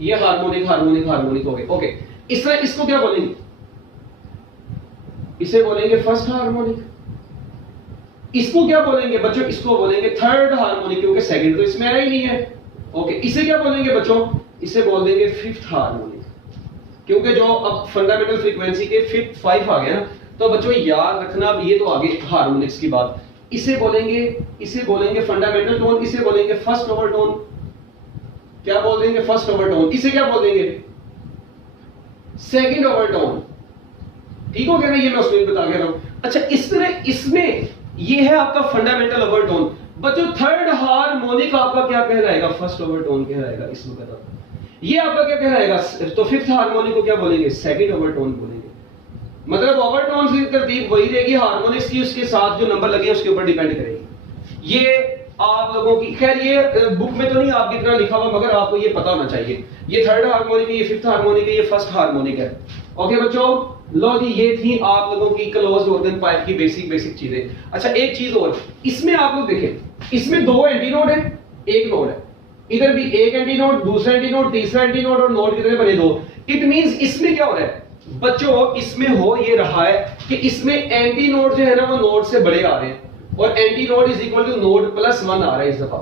ये हार्मोनिक हार्मोनिक हार्मोनिक हो गए। ओके इस तरह इसको क्या बोलेंगे, इसे बोलेंगे फर्स्ट हार्मोनिक, इसको क्या बोलेंगे बच्चों, इसको बोलेंगे थर्ड हार्मोनिक, क्योंकि सेकंड तो इसमें आया ही नहीं है। ओके इसे क्या बोलेंगे बच्चों, इसे बोल देंगे फिफ्थ हार्मोनिक, क्योंकि जो अब फंडामेंटल फ्रीक्वेंसी के फिफ्थ 5 आ गया ना, तो बच्चों याद रखना अब ये तो आगे हार्मोनिक्स की बात, इसे बोलेंगे फंडामेंटल टोन, इसे बोलेंगे फर्स्ट ओवर टोन, क्या बोल देंगे फर्स्ट ओवर टोन, इसे क्या बोल देंगे सेकंड ओवर टोन। ठीक हो गया ना, ये मैं उसमें बता के रहा हूं। अच्छा इस तरह इसमें ये है आपका फंडामेंटल ओवर टोन, बच्चों थर्ड हार्मोनिक आपका क्या कहलाएगा फर्स्ट ओवर टोन कहलाएगा, इसमें बता ये आपका क्या कहलाएगा, तो फिफ्थ हार्मोनिक को क्या बोलेंगे सेकंड ओवर टोन बोलेंगे, मतलब ओवर टोन की तरतीब वही रहेगी, हार्मोनिक्स की उसके साथ जो नंबर लगे उसके ऊपर डिपेंड करेगी। ये आप लोगों की खैर ये बुक में तो नहीं आपकी तरह लिखा हुआ, मगर आपको ये पता होना चाहिए ये थर्ड हार्मोनिक है, ये फिफ्थ हार्मोनिक है, ये फर्स्ट हार्मोनिक है। ओके बच्चों लो जी ये थी आप लोगों की क्लोज्ड ऑर्गन पाइप की बेसिक चीजें। अच्छा एक चीज और, इसमें आप लोग देखें इसमें 2 एंटी नोड है, एक नोड है, इधर भी एक एंटी नोड, दूसरा एंटी नोड, तीसरा एंटी नोड, और नोड कितने बने 2। इट मींस इसमें क्या हो रहा है बच्चों, इसमें हो ये रहा है कि इसमें एंटी नोड जो है ना वो नोड से बड़े आ रहे हैं, और anti node is equal to node plus 1 आ रहा है इस दफा।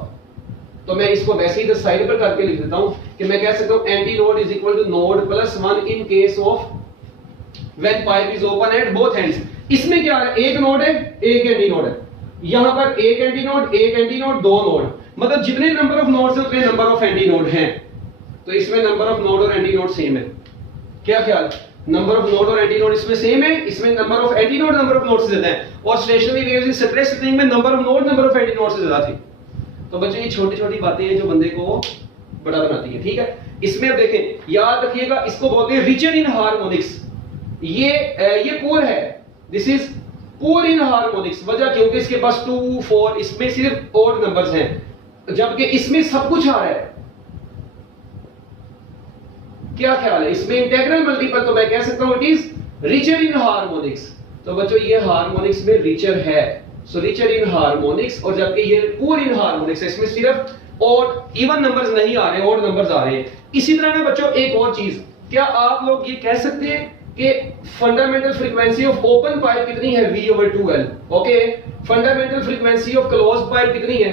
तो मैं इसको वैसे ही इधर साइड पर करके लिख देता हूं कि मैं कह सकता हूं anti node is equal to node plus 1 in case of when pipe is open at both ends. इसमें क्या है एक नोड है एक एंटी नोड है, यहां पर एक एंटी नोड 2 नोड, मतलब जितने नंबर ऑफ नोड्स हैं उतने नंबर ऑफ एंटी नोड हैं, तो इसमें नंबर ऑफ नोड और एंटी नोड सेम है। क्या ख्याल, नंबर ऑफ नोड और एंटी नोड इसमें सेम है, इसमें number of anti node number of node से ज्यादा है, और stationary waves in separate string में number of node number of anti node से ज्यादा थी। तो बच्चों ये छोटी छोटी बातें हैं जो बंदे को बड़ा बनाती है। ठीक है इसमें अब देखें याद रखिएगा, इसको बोलते हैं रिचर इन हार्मोनिक्स, ये पुअर है, this is poor in harmonics. वजह क्योंकि इसके पास 2 4 इसमें सिर्फ ऑड नंबर्स हैं, जबकि इसमें सब कुछ आ रहा है। क्या ख्याल है, इसमें इंटीग्रल मल्टीपल, तो मैं कह सकता हूं it is richer in harmonics. तो बच्चों ये हार्मोनिक्स में रिचर है, सो रिचर इन हार्मोनिक्स, और जबकि ये पुअर इन हार्मोनिक्स है, इसमें सिर्फ ऑड इवन नंबर्स नहीं आ रहे, ऑड नंबर्स आ रहे हैं। इसी तरह ना बच्चों एक और चीज, क्या आप लोग ये कह सकते हैं कि fundamental frequency of open pipe कितनी है V over 2L। Okay fundamental frequency of closed pipe कितनी है,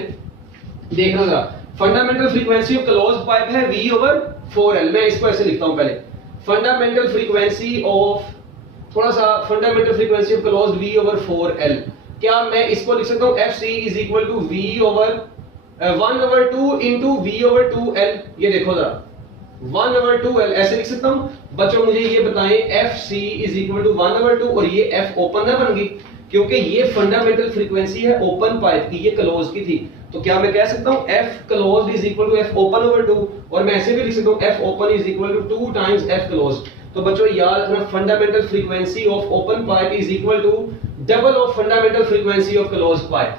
देखना जरा, fundamental frequency of closed pipe है V over 4L। मैं इसको ऐसे लिखता हूं पहले, फंडामेंटल फ्रीक्वेंसी ऑफ, थोड़ा सा fundamental frequency of closed V over 4L। क्या मैं इसको लिख सकता हूं FC is equal to V over 1/2 into V over 2L? ये देखो जरा 1/2L ऐसे लिख सकता हूं? बच्चों मुझे ये बताएं FC इज इक्वल टू 1/2 और ये F ओपन ना बन गई, क्योंकि ये फंडामेंटल फ्रीक्वेंसी है ओपन पाइप की, ये क्लोज की थी, तो क्या मैं कह सकता हूं F closed is equal to F open over 2, और मैं ऐसे भी लिख सकता हूं F open is equal to 2 times F closed. तो बच्चों याद रखना fundamental frequency of open pipe is equal to double of fundamental frequency of closed pipe.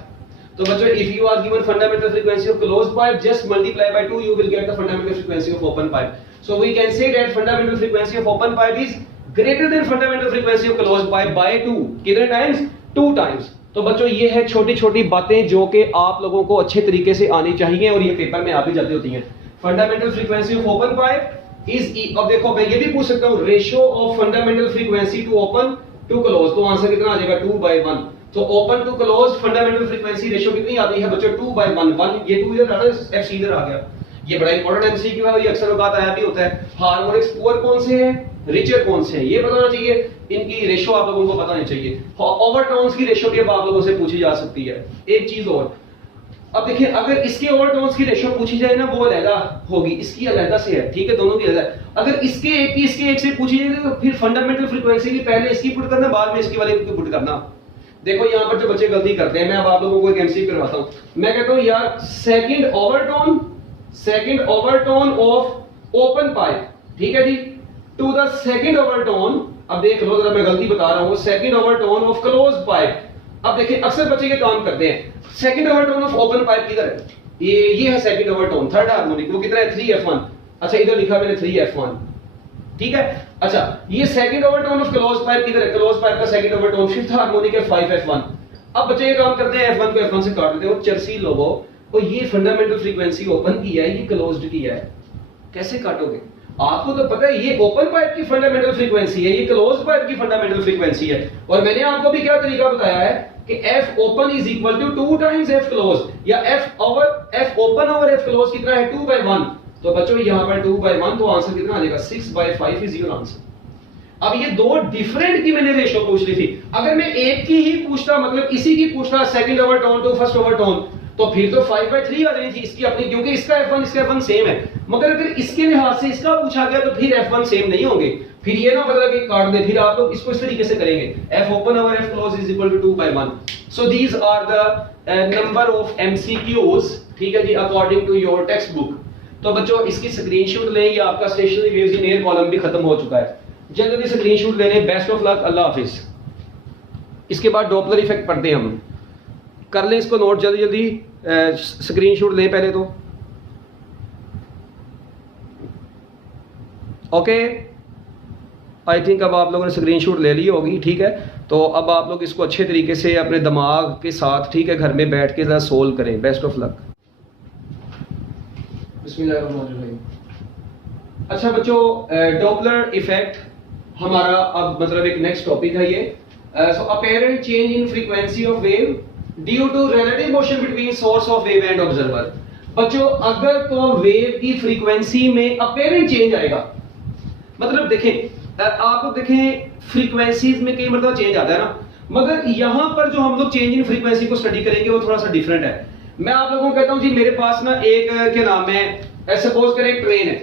तो बच्चों if you are given fundamental frequency of closed pipe, just multiply by 2, you will get the fundamental frequency of open pipe. So we can say that fundamental frequency of open pipe is greater than fundamental frequency of closed pipe by 2. कितने times? 2 times. तो बच्चों ये है छोटी छोटी बातें जो कि आप लोगों को अच्छे तरीके से आनी चाहिए और ये पेपर में आ भी जाती होती हैं। Fundamental frequency of open pipe is, अब देखो मैं ये भी पूछ सकता हूँ ratio of fundamental frequency to open to close, तो आंसर कितना आ जाएगा? 2/1। तो open to close fundamental frequency ratio कितनी आती है बच्चों? 2/1। 1 ये 2 इधर आ रहा है, F इधर आ गया। ये बड़ा इंपॉर्टेंट एमसीक्यू है, ये अक्सर औकात आया भी होता है। हार्मोनिक्स पुअर कौन से हैं, रिचर कौन से हैं, ये बताना चाहिए। इनकी रेशियो आप लोगों को बतानी चाहिए। ओवरटोन्स की रेशियो भी आप लोगों से पूछी जा सकती है। एक चीज और, अब देखिए अगर इसके ओवरटोन्स की रेशियो पूछी जाए ना वो अलग होगी, इसकी अलग से है, ठीक है, दोनों की अलग। अगर इसके एक से पूछी जाए तो फिर फंडामेंटल फ्रीक्वेंसी की पहले इसकी पुट करना, बाद में इसकी वाले की पुट करना। देखो यहाँ पर जो बच्चे गलती करते हैं, मैं अब आप लोगों को एक एमसीक्यू करवाता हूं। मैं कहता हूं यार second overtone of open pipe, ठीक है जी, टू द सेकंड ओवरटोन, अब देख लो जरा मैं गलती बता रहा हूं, second overtone of closed pipe. अब देखिए अक्सर बच्चे ये काम करते हैं, second overtone of open pipe किधर है? ये है सेकंड ओवरटोन, थर्ड हार्मोनिक, वो कितना है? 3F1। अच्छा इधर लिखा मैंने 3F1, ठीक है। अच्छा ये second overtone of close pipe किधर है? क्लोज पाइप का सेकंड ओवरटोन फिफ्थ हार्मोनिक है 5F1। अब बच्चे ये काम करते हैं F1 को F1 से काट देते हैं, वो चर्सी लोगों, और ये फंडामेंटल फ्रीक्वेंसी ओपन की है, ये क्लोज्ड की है, कैसे काटोगे? आपको तो पता है ये ओपन पाइप की फंडामेंटल फ्रीक्वेंसी है, ये क्लोज्ड पाइप की फंडामेंटल फ्रीक्वेंसी है, और मैंने आपको भी क्या तरीका बताया है कि F open is equal to 2 times F closed, या F open over F closed कितना है? 2/1। तो बच्चों यहां पर 2/1, तो आंसर कितना आ जाएगा? 6/5 इज योर आंसर। अब ये दो डिफरेंट की मैंने रेशियो पूछ ली थी, अगर मैं एक की ही पूछता, मतलब इसी की पूछता second overtone to first overtone, तो फिर तो 5/3 आ जानी थी इसकी अपनी, क्योंकि इसका F1 सेम है। मगर अगर इसके लिहाज से इसका पूछा गया तो फिर F1 सेम नहीं होंगे, फिर ये ना मतलब कि काट दे, फिर आप लोग इसको इस तरीके से करेंगे, F open over F close is equal to 2/1। So these are the number of MCQs, ठीक है जी, according to your text book. तो बच्चों इसकी स्क्रीनशॉट लें, ये आपका stationary waves in air column भी खत्म हो चुका है, जल्दी स्क्रीनशॉट लेने। बेस्ट ऑफ लक, अल्लाह हाफिज। इसके बाद डॉपलर इफेक्ट पढ़ते हैं हम, कर लें इसको नोट जल्दी स्क्रीनशॉट लें पहले तो। ओके आई थिंक अब आप लोगों ने स्क्रीनशॉट ले ली होगी, ठीक है। तो अब आप लोग इसको अच्छे तरीके से अपने दिमाग के साथ, ठीक है, घर में बैठ के जरा सोल्व करें। Best of luck. अच्छा बच्चों, डॉपलर इफेक्ट हमारा अब मतलब एक नेक्स्ट टॉपिक है ये। So apparent change in frequency of wave due to relative motion between source of wave and observer. बच्चों अगर तो वेव की फ्रीक्वेंसी में अपेरेंट चेंज आएगा, मतलब देखें आप लोग देखें फ्रीक्वेंसीज में कई मतलब चेंज आता है ना, मगर यहां पर जो हम लोग चेंज इन फ्रीक्वेंसी को स्टडी करेंगे वो थोड़ा सा डिफरेंट है। मैं आप लोगों को कहता हूं जी मेरे पास ना एक क्या नाम है, सपोज करें एक ट्रेन है,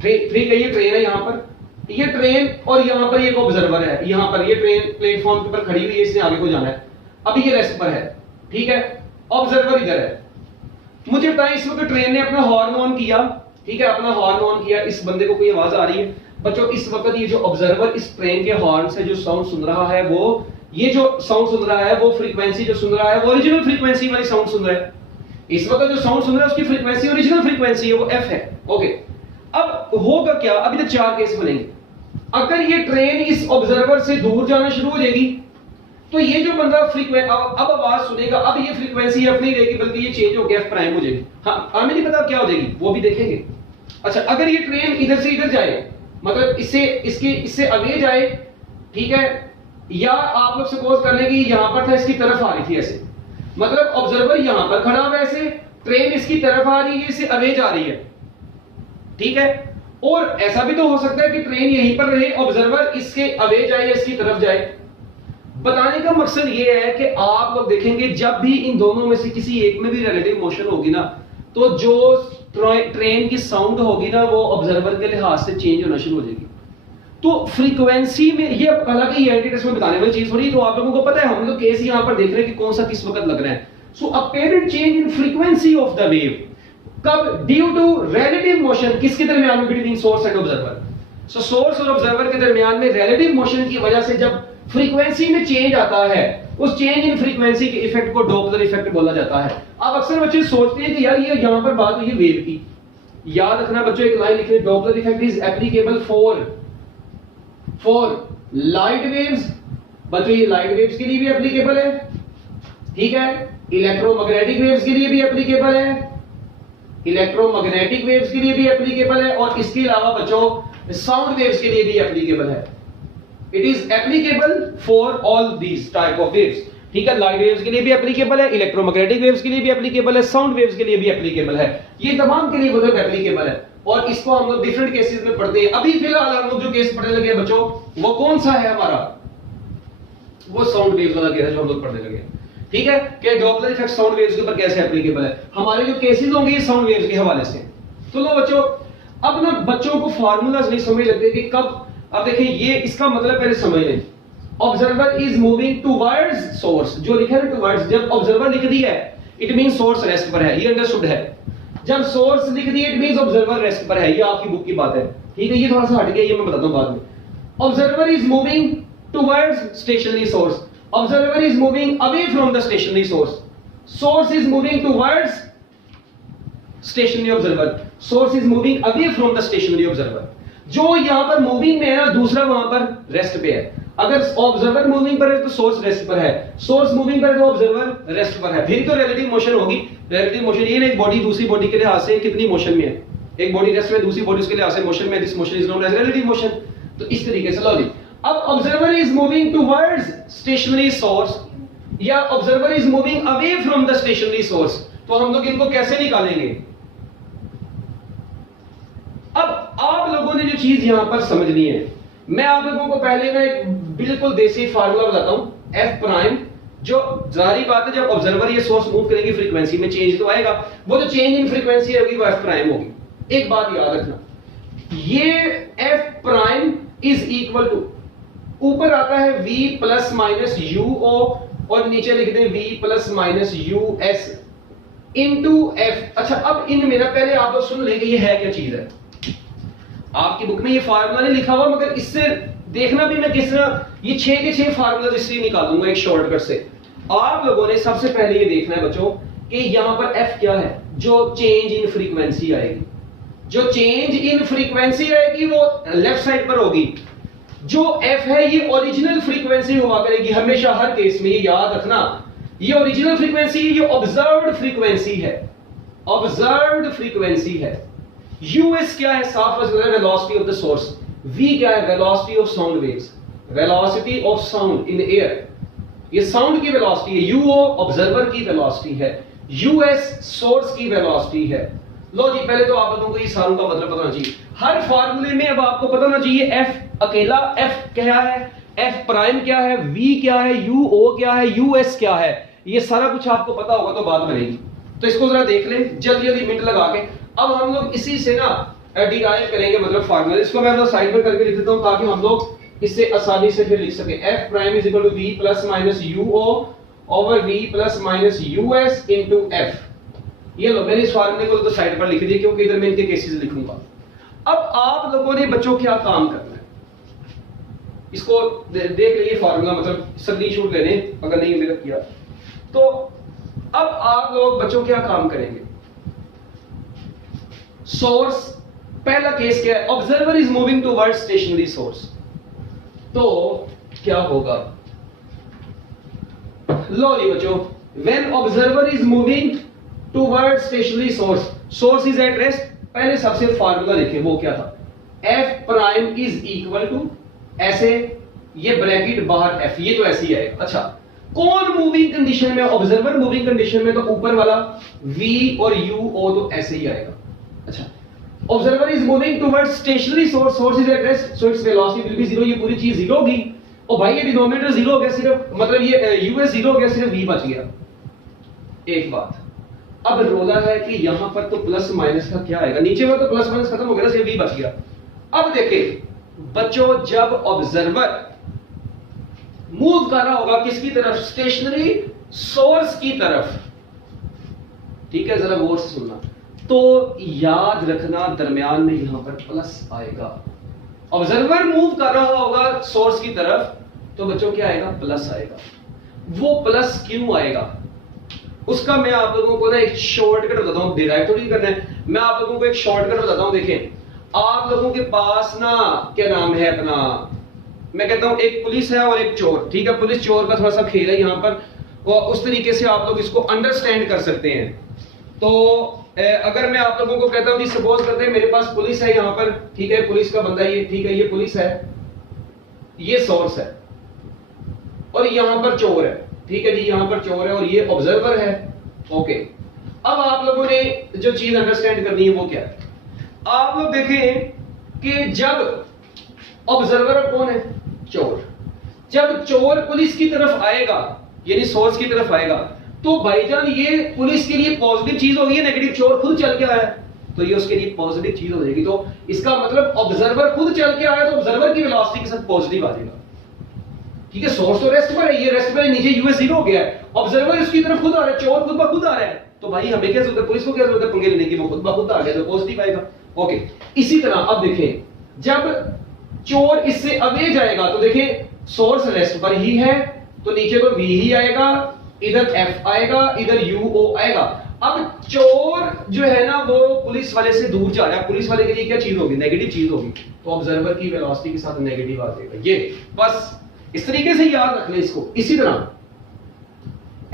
ठीक है, ये ट्रेन है, यहाँ पर ये ट्रेन और यहाँ पर एक ऑब्जर्वर है, यहाँ पर ये ट्रेन प्लेटफॉर्म के ऊपर खड़ी हुई है, इसने आगे को जाना है, अब ये रेस्ट पर है, ठीक है, ऑब्जर्वर इधर है। मुझे बताएं इस वक्त ट्रेन ने अपना हॉर्न ऑन किया, ठीक है, अपना हॉर्न ऑन किया, इस बंदे को कोई आवाज आ रही है। बच्चों इस वक्त ये जो ऑब्जर्वर इस ट्रेन के हॉर्न से जो साउंड सुन रहा है, वो ये जो साउंड सुन रहा है, वो फ्रीक्वेंसी जो सुन रहा है वो ओरिजिनल फ्रीक्वेंसी वाली साउंड सुन रहा है। इस वक्त जो साउंड सुन रहा है उसकी फ्रीक्वेंसी ओरिजिनल फ्रीक्वेंसी है, वो F है। ओके, अब होगा क्या, अभी तो 4 केस बनेंगे। अगर ये ट्रेन इस ऑब्जर्वर से दूर जाना शुरू हो जाएगी तो ये जो बंदा अब आवाज सुनेगा, अब ये फ्रीक्वेंसी F नहीं रहेगी बल्कि ये चेंज होकर F प्राइम हो जाएगी। हाँ, हमें नहीं पता क्या हो जाएगी, वो भी देखेंगे। अच्छा, अगर ये ट्रेन इधर से इधर जाए, मतलब इससे अवे जाए, ठीक है, या आप लोग सपोज कर लें कि यहां पर था, इसकी तरफ आ रही थी ऐसे, मतलब ऑब्जर्वर यहां पर खड़ा हुआ ऐसे, ट्रेन इसकी तरफ आ रही है, इससे अवे जा रही है, ठीक है। और ऐसा भी तो हो सकता है कि ट्रेन यहीं पर रहे, ऑब्जर्वर इसके अवे जाए या इसकी तरफ जाए। बताने का मकसद ये है कि आप लोग देखेंगे जब भी इन दोनों में से किसी एक में भी रिलेटिव मोशन होगी ना, तो जो ट्रेन की साउंड होगी ना वो ऑब्जर्वर के लिहाज से चेंज होना शुरू हो जाएगी। तो फ्रीक्वेंसी में ये, हालांकि ये टेस्ट में बताने वाली चीज थोड़ी, तो आप लोगों को पता है, हम लोग केस यहां पर देख रहे हैं कि कौन सा किस वक्त लग रहा है। So apparent change in frequency of the wave कब, ड्यू टू रिलेटिव मोशन किसके दरमियान में, between source and observer. So source और ऑब्जर्वर के दरमियान में रिलेटिव मोशन की वजह से जब फ्रीक्वेंसी में चेंज आता है, उस चेंज इन फ्रीक्वेंसी के इफेक्ट को डॉपलर इफेक्ट बोला जाता है। अब अक्सर बच्चे सोचते हैं कि यार ये यहां पर बात हुई है वेव की, याद रखना बच्चों, एक लाइन लिखे, Doppler effect is applicable for light waves. बच्चों ये लाइट वेव्स के लिए भी एप्लीकेबल है, ठीक है, इलेक्ट्रोमैग्नेटिक वेव्स के लिए भी एप्लीकेबल है, इलेक्ट्रोमैग्नेटिक वेव्स के लिए भी एप्लीकेबल है, और इसके अलावा बच्चों साउंड वेव्स के लिए भी एप्लीकेबल है। It is applicable for all these type of waves, ठीक है। लाइट वेव्स के लिए भी एप्लीकेबल है, इलेक्ट्रोमैग्नेटिक वेव्स के लिए भी एप्लीकेबल है, साउंड वेव्स के लिए भी एप्लीकेबल है, ये तमाम के लिए मतलब एप्लीकेबल है। और इसको हम लोग डिफरेंट केसेस में पढ़ते हैं। अभी फिलहाल हम लोग जो केस पढ़ने लगे बच्चों, वो कौन सा है हमारा, वो साउंड वेव्स वाला केस है जो हम लोग पढ़ने लगे, ठीक है, कि डॉपलर इफेक्ट साउंड वेव्स के ऊपर कैसे एप्लीकेबल है। हमारे जो केसेस होंगे ये साउंड वेव्स के हवाले से। तो लो बच्चों, अब ना बच्चों को फार्मूलाज नहीं समझ लगते कि कब, अब देखिए ये इसका मतलब पहले समझ लें। Observer is moving towards source, जो लिखा है टुवर्ड्स, जब ऑब्जर्वर लिख दिया है इट मींस सोर्स रेस्ट पर है, ये अंडरस्टूड है। जब सोर्स लिख दिया इट मींस ऑब्जर्वर रेस्ट पर है, ये आपकी बुक की बात है, ठीक है। ये थोड़ा सा हट गया, ये मैं बताता हूं बाद में। Observer is moving towards stationary source, observer is moving away from the stationary source, source is moving towards stationary observer, source is moving away from the stationary observer. जो यहां पर मूविंग में है ना, दूसरा वहां पर रेस्ट पे है। अगर ऑब्जर्वर मूविंग पर है तो सोर्स रेस्ट पर है, सोर्स मूविंग पर है तो ऑब्जर्वर रेस्ट पर है, फिर तो रिलेटिव मोशन होगी। रिलेटिव मोशन ये ना, एक बॉडी दूसरी बॉडी के लिहाज से कितनी मोशन में है, एक बॉडी रेस्ट में, दूसरी बॉडी उसके लिहाज से मोशन में, this motion is known as relative motion. तो इस तरीके से लो जी, अब observer is moving towards stationary source या observer is moving away from the stationary source, तो हम लोग इनको कैसे निकालेंगे। अब आप लोगों ने जो चीज यहां पर समझनी है, मैं आप लोगों को पहले मैं एक बिल्कुल देसी फार्मूला बताता हूं, एफ प्राइम, जो जारी बात है जब ऑब्जर्वर ये सोर्स मूव करेंगे फ्रीक्वेंसी में चेंज तो आएगा, वो जो चेंज इन फ्रीक्वेंसी होगी वो एफ प्राइम होगी। एक बात याद रखना, ये F prime is equal to, ऊपर आता है v प्लस माइनस यूओ और नीचे लिख दें v plus minus US into F. अच्छा, अब इनमें ना पहले आप लोग सुन लेंगे ये है क्या चीज है। आपकी बुक में ये फार्मूला नहीं लिखा हुआ, मगर इससे देखना भी मैं किस तरह, ये 6 के 6 फार्मूला इससे निकालूंगा एक शॉर्टकट से। आप लोगों ने सबसे पहले ये देखना है बच्चों कि यहां पर f क्या है, जो चेंज इन फ्रीक्वेंसी आएगी, जो चेंज इन फ्रीक्वेंसी आएगी वो लेफ्ट साइड पर होगी। जो f है ये ओरिजिनल फ्रीक्वेंसी हुआ करेगी हमेशा, हर केस में, ये याद रखना, ये ओरिजिनल फ्रीक्वेंसी, ये ऑब्जर्व्ड फ्रीक्वेंसी है, ऑब्जर्व्ड फ्रीक्वेंसी है। यूएस क्या है, साफ velocity of the source, v क्या है, velocity of sound waves, velocity of sound in air, ये साउंड की वेलोसिटी है, यूओ ऑब्जर्वर की वेलोसिटी है, यूएस सोर्स की वेलोसिटी है। लो जी, पहले तो आप लोगों को ये सारों का मतलब पता होना चाहिए। हर फार्मूले में अब आपको पता होना चाहिए f अकेला, f क्या है, f प्राइम क्या है, v क्या है, uo क्या है, us क्या है, ये सारा कुछ आपको पता होगा तो बात बनेगी। तो इसको जरा देख लें जल्दी जल्दी मिनट लगा के। अब हम लोग इसी से ना डिराइव करेंगे मतलब फार्मूला, इसको मैं साइड पर करके लिख देता हूं ताकि हम लोग इससे आसानी से फिर लिख सके। f prime is equal to v plus minus uo over v plus minus us into f। ये लो, मैंने इस फार्मूले को तो साइड पर लिख दिया क्योंकि इधर मैं इनके केसेस लिखूंगा। अब आप लोगों ने बच्चों क्या काम करना है, इसको देख लीजिए फार्मूला, मतलब स्क्रीनशॉट ले लें अगर नहीं मेरा किया तो। अब आप लोग बच्चों क्या काम करेंगे, सोर्स, पहला केस क्या है, observer is moving towards stationary source, तो क्या होगा, लो जी बच्चों, when observer is moving towards stationary source, source is at rest, पहले सबसे फार्मूला लिखे, वो क्या था, f prime is equal to, ऐसे ये ब्रैकेट बाहर f, ये तो ऐसे ही आएगा। अच्छा, कौन मूविंग कंडीशन में, ऑब्जर्वर मूविंग कंडीशन में, तो ऊपर वाला v और uo तो ऐसे ही आएगा। अच्छा, observer is moving towards stationary source, source is at rest, so its velocity will be 0, ये पूरी चीज 0 होगी। और भाई ये डिनोमिनेटर जीरो हो गया सिर्फ, मतलब ये यूएस जीरो हो गया, सिर्फ वी बच गया। एक बात, अब रोला है कि यहां पर तो प्लस माइनस का क्या आएगा, नीचे में तो प्लस माइनस खत्म हो गया ना, सिर्फ वी बच गया। अब देखिए बच्चों, जब ऑब्जर्वर मूव कर रहा होगा किसकी तरफ, स्टेशनरी सोर्स की तरफ, ठीक है, जरा गौर से सुनना, तो याद रखना दरमियान में यहां पर प्लस आएगा। ऑब्जर्वर मूव कर रहा होगा सोर्स की तरफ, तो बच्चों क्या आएगा, प्लस आएगा। वो प्लस क्यों आएगा, उसका मैं आप लोगों को ना एक शॉर्टकट बताता हूं, डिराइव तो नहीं करना है, मैं आप लोगों को एक शॉर्टकट बताता हूं। देखें, आप लोगों के पास ना क्या नाम है अपना, मैं कहता हूं एक पुलिस है और एक चोर, ठीक है, पुलिस चोर का थोड़ा सा खेल है यहां पर, और उस तरीके से आप लोग इसको अंडरस्टैंड कर सकते हैं। तो अगर मैं आप लोगों को कहता हूं, सपोज करते हैं मेरे पास पुलिस है यहां पर, ठीक है, पुलिस का बंदा ये, ठीक है, ये पुलिस है, ये सोर्स है, और यहां पर चोर है, ठीक है जी, यहां पर चोर है और ये ऑब्जर्वर है। ओके, अब आप लोगों ने जो चीज अंडरस्टैंड करनी है वो क्या है, आप लोग देखें कि जब ऑब्जर्वर कौन है, चोर, जब चोर पुलिस की तरफ आएगा यानी सोर्स की तरफ आएगा, तो भाईजान ये पुलिस के लिए पॉजिटिव चीज होगी, नेगेटिव, चोर खुद चल के आया तो ये उसके लिए पॉजिटिव चीज हो जाएगी। तो इसका मतलब ऑब्जर्वर खुद चल के आया तो ऑब्जर्वर की वेलोसिटी के साथ पॉजिटिव आ जाएगा, ठीक है। सोर्स तो रेस्ट पर है, ये रेस्ट पर है, नीचे यूएस जीरो हो गया है, ऑब्जर्वर इसकी तरफ खुद आ रहा है, चोर खुद ब खुद आ रहा है, तो भाई हमें क्या जरूरत है, पुलिस को क्या जरूरत है पंगे लेने की, वो खुद ब खुद आ गया तो पॉजिटिव आएगा। ओके, इसी तरह अब देखें, जब चोर इससे अवे जाएगा तो देखें सोर्स रेस्ट पर ही है, तो नीचे तो वी ही आएगा, इधर एफ आएगा, इधर यू ओ आएगा। अब चोर जो है ना वो पुलिस वाले से दूर जा रहा है, पुलिस वाले के लिए क्या चीज होगी, नेगेटिव चीज होगी, तो ऑब्जर्वर की वेलोसिटी के साथ नेगेटिव आ जाएगा। ये बस इस तरीके से याद रख ले इसको। इसी तरह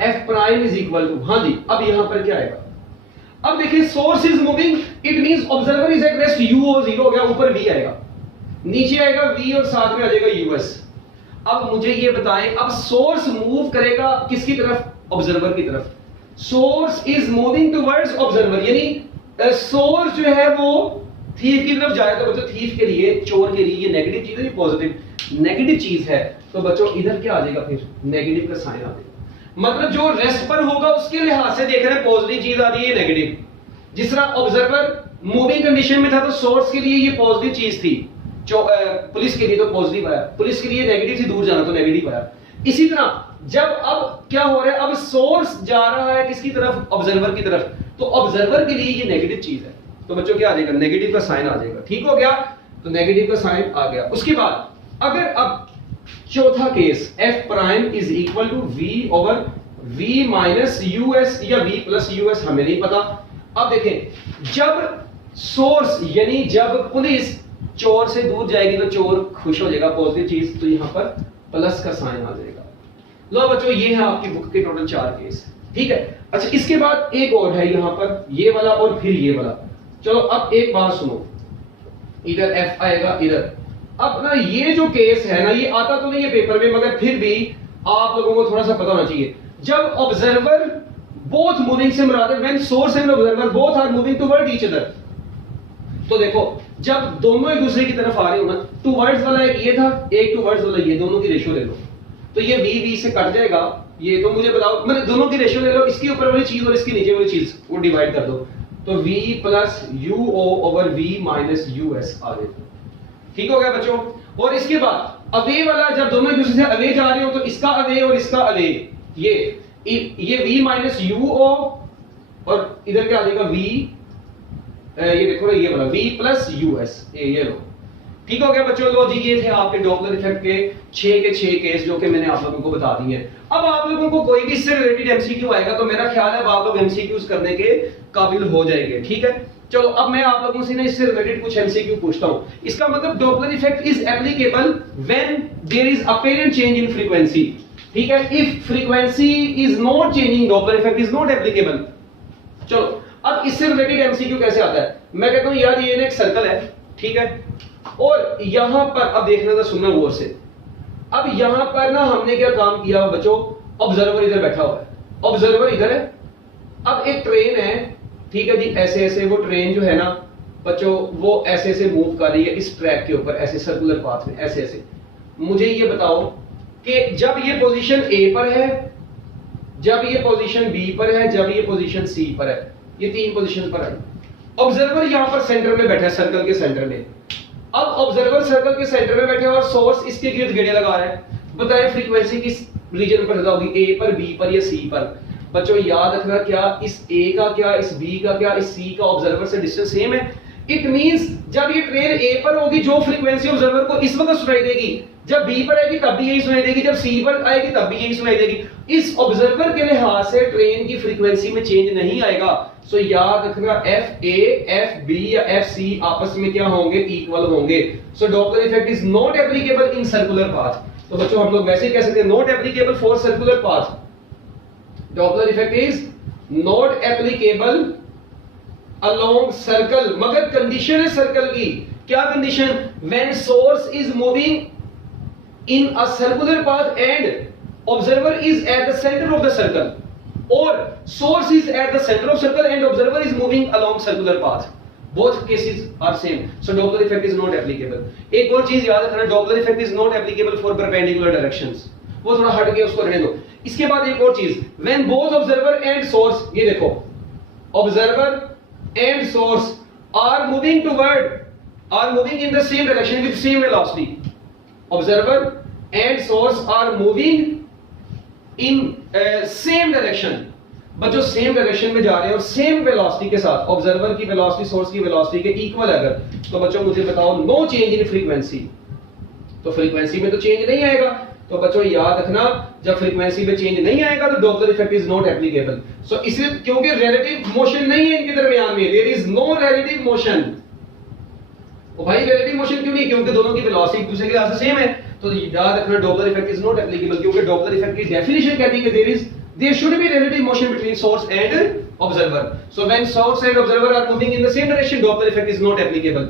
F prime is equal to, हाँ जी, अब यहां पर क्या आएगा, अब देखिए source is moving, it means observer is at rest, U O zero हो गया, ऊपर वी आएगा, नीचे आएगा वी और साथ में आ जाएगा यूएस। अब मुझे ये बताएं, अब सोर्स मूव करेगा किसकी तरफ, ऑब्जर्वर की तरफ, source is moving towards observer, यानी सोर्स जो है वो थीफ की तरफ जाएगा, तो बच्चों थीफ के लिए, चोर के लिए ये नेगेटिव चीज है, पॉजिटिव नेगेटिव चीज है, तो बच्चों इधर क्या आ जाएगा, फिर नेगेटिव का साइन आ जाएगा। मतलब जो रेस्ट पर होगा उसके लिहाज से देख रहे हैं पॉजिटिव चीज आ रही है, नेगेटिव। जिस तरह ऑब्जर्वर मूविंग कंडीशन में था तो सोर्स के लिए ये पॉजिटिव चीज थी, जो पुलिस के लिए तो पॉजिटिव आया, पुलिस के लिए नेगेटिव से दूर जाना तो नेगेटिव आया। इसी तरह जब अब क्या हो रहा है, अब सोर्स जा रहा है किसकी तरफ, ऑब्जर्वर की तरफ, तो ऑब्जर्वर के लिए ये नेगेटिव चीज है, तो बच्चों क्या आ जाएगा, नेगेटिव का साइन आ जाएगा। ठीक हो गया, तो नेगेटिव का साइन आ गया। उसके बाद अगर अब चौथा case, F prime is equal to V over V minus US या वी प्लस यूएस, हमें नहीं पता। अब देखें, जब सोर्स यानी जब पुलिस चोर से दूर जाएगी तो चोर खुश हो जाएगा, पॉजिटिव चीज, तो यहां पर प्लस का साइन आ जाएगा। लो बच्चों, ये है आपकी बुक के टोटल 4 केस, ठीक है। अच्छा, इसके बाद एक और है यहां पर, ये वाला और फिर ये वाला। चलो अब एक बात सुनो, इधर एफ आएगा, इधर। अब ना ये जो केस है ना, ये आता तो नहीं है पेपर में, मगर फिर भी आप लोगों को थोड़ा सा पता होना चाहिए। जब ऑब्जर्वर बोथ मूविंग से मुराद है, when source and observer both are moving toward each other, तो देखो जब दोनों एक दूसरे की तरफ आ रहे हो ना, टुवर्ड्स वाला एक ये था, एक टुवर्ड्स वाला ये, दोनों की रेशियो ले लो, तो ये वी वी से कट जाएगा, ये तो मुझे बताओ, मतलब दोनों की रेशियो ले लो, इसके ऊपर वाली चीज और इसके नीचे वाली चीज वो डिवाइड कर दो, तो v plus U O over v minus U S आ जाएगा। ठीक हो गया बच्चों। और इसके बाद अवे वाला, जब दोनों एक दूसरे से अवे जा रहे हो तो इसका अवे और इसका अवे, ये v माइनस यू ओ और इधर क्या आ जाएगा v, ये देखो ना, ये वाला v प्लस यू एस, ये लो। ठीक हो गया बच्चों। लो जी, ये थे आपके डॉपलर इफेक्ट के 6 के 6 केस जो कि मैंने आप लोगों को बता दिए। अब आप लोगों को कोई भी इससे रिलेटेड एमसीक्यू आएगा तो मेरा ख्याल है आप लोग एमसीक्यूज करने के काबिल हो जाएंगे। ठीक है, चलो अब मैं आप लोगों से ना इससे रिलेटेड कुछ एमसीक्यू पूछता हूं। इसका मतलब Doppler effect is applicable when there is apparent change in frequency. ठीक है, if frequency is not changing, Doppler effect is not applicable. चलो अब इससे रिलेटेड एमसीक्यू कैसे आता है, मैं कहता हूं यार ये ना एक सर्कल है, ठीक है, और यहां पर अब देखना था, सुनना गौर से। अब यहां पर ना हमने क्या काम किया बच्चों, ऑब्जर्वर इधर बैठा हुआ है, ऑब्जर्वर इधर है। अब एक ट्रेन है, ठीक है जी, ऐसे ऐसे वो ट्रेन जो है ना बच्चों, वो ऐसे ऐसे मूव कर रही है इस ट्रैक के ऊपर, ऐसे सर्कुलर पाथ में, ऐसे ऐसे। मुझे ये बताओ कि जब ये पोजीशन ए पर है, जब ये पोजीशन बी पर है, जब ये पोजीशन सी पर है, ये तीन पोजीशन पर है। ऑब्जर्वर यहां पर सेंटर में बैठा है, सर्कल के सेंटर में। अब ऑब्जर्वर सर्कल के सेंटर में बैठे और सोर्स इसके गिर्द गेड़े लगा रहा है। बताएं फ्रीक्वेंसी किस रीजन पर ज्यादा होगी, ए पर, बी पर या सी पर? बच्चों याद रखना, क्या इस ए का, क्या इस बी का, क्या इस सी का ऑब्जर्वर से डिस्टेंस सेम है? इट मींस जब ये ट्रेन ए पर होगी, जो फ्रीक्वेंसी ऑब्जर्वर को इस वक्त सुनाई देगी, जब बी पर आएगी तब भी यही सुनाई देगी, जब सी पर आएगी तब भी यही सुनाई देगी। इस ऑब्जर्वर के लिहाज से ट्रेन की फ्रीक्वेंसी में चेंज नहीं आएगा। सो याद रखना, एफ ए, एफ बी या एफ सी आपस में क्या होंगे, इक्वल होंगे। So Doppler effect is not applicable in circular path. तो बच्चों हम लोग वैसे ही कह सकते हैं, not applicable for circular path. Doppler effect is not applicable along circle, मगर कंडीशन है सर्कल की। क्या condition? When source is moving in a circular path and observer is at the centre of the circle, और source is at the center of circle and observer is moving along circular path. Both cases are same. So Doppler effect is not applicable. एक और चीज याद रखना, Doppler effect is not applicable for perpendicular directions. वो थोड़ा हट के उसको रहने दो। इसके बाद एक और चीज, when both observer and source, ये देखो, observer and source are moving in the same direction with same velocity. Observer and source are moving in same direction, बच्चों सेम डायरेक्शन में जा रहे हैं और सेम वेलोसिटी के साथ, ऑब्जर्वर की वेलोसिटी सोर्स की वेलोसिटी के इक्वल अगर, तो बच्चों मुझे बताओ नो चेंज इन फ्रीक्वेंसी। तो फ्रीक्वेंसी में तो चेंज नहीं आएगा। तो बच्चों याद रखना, जब फ्रीक्वेंसी में चेंज नहीं आएगा तो Doppler effect is not applicable. So इसलिए क्योंकि रिलेटिव मोशन नहीं है इनके दरमियान में, there is no relative motion. ओ भाई रिलेटिव मोशन क्यों नहीं? क्योंकि दोनों की वेलोसिटी एक दूसरे के साथ सेम है। तो याद रखना, Doppler effect is not applicable, क्योंकि डॉपलर इफेक्ट की डेफिनेशन कहती है कि there should be relative motion between source and observer. So when source and observer are moving in the same direction, Doppler effect is not applicable.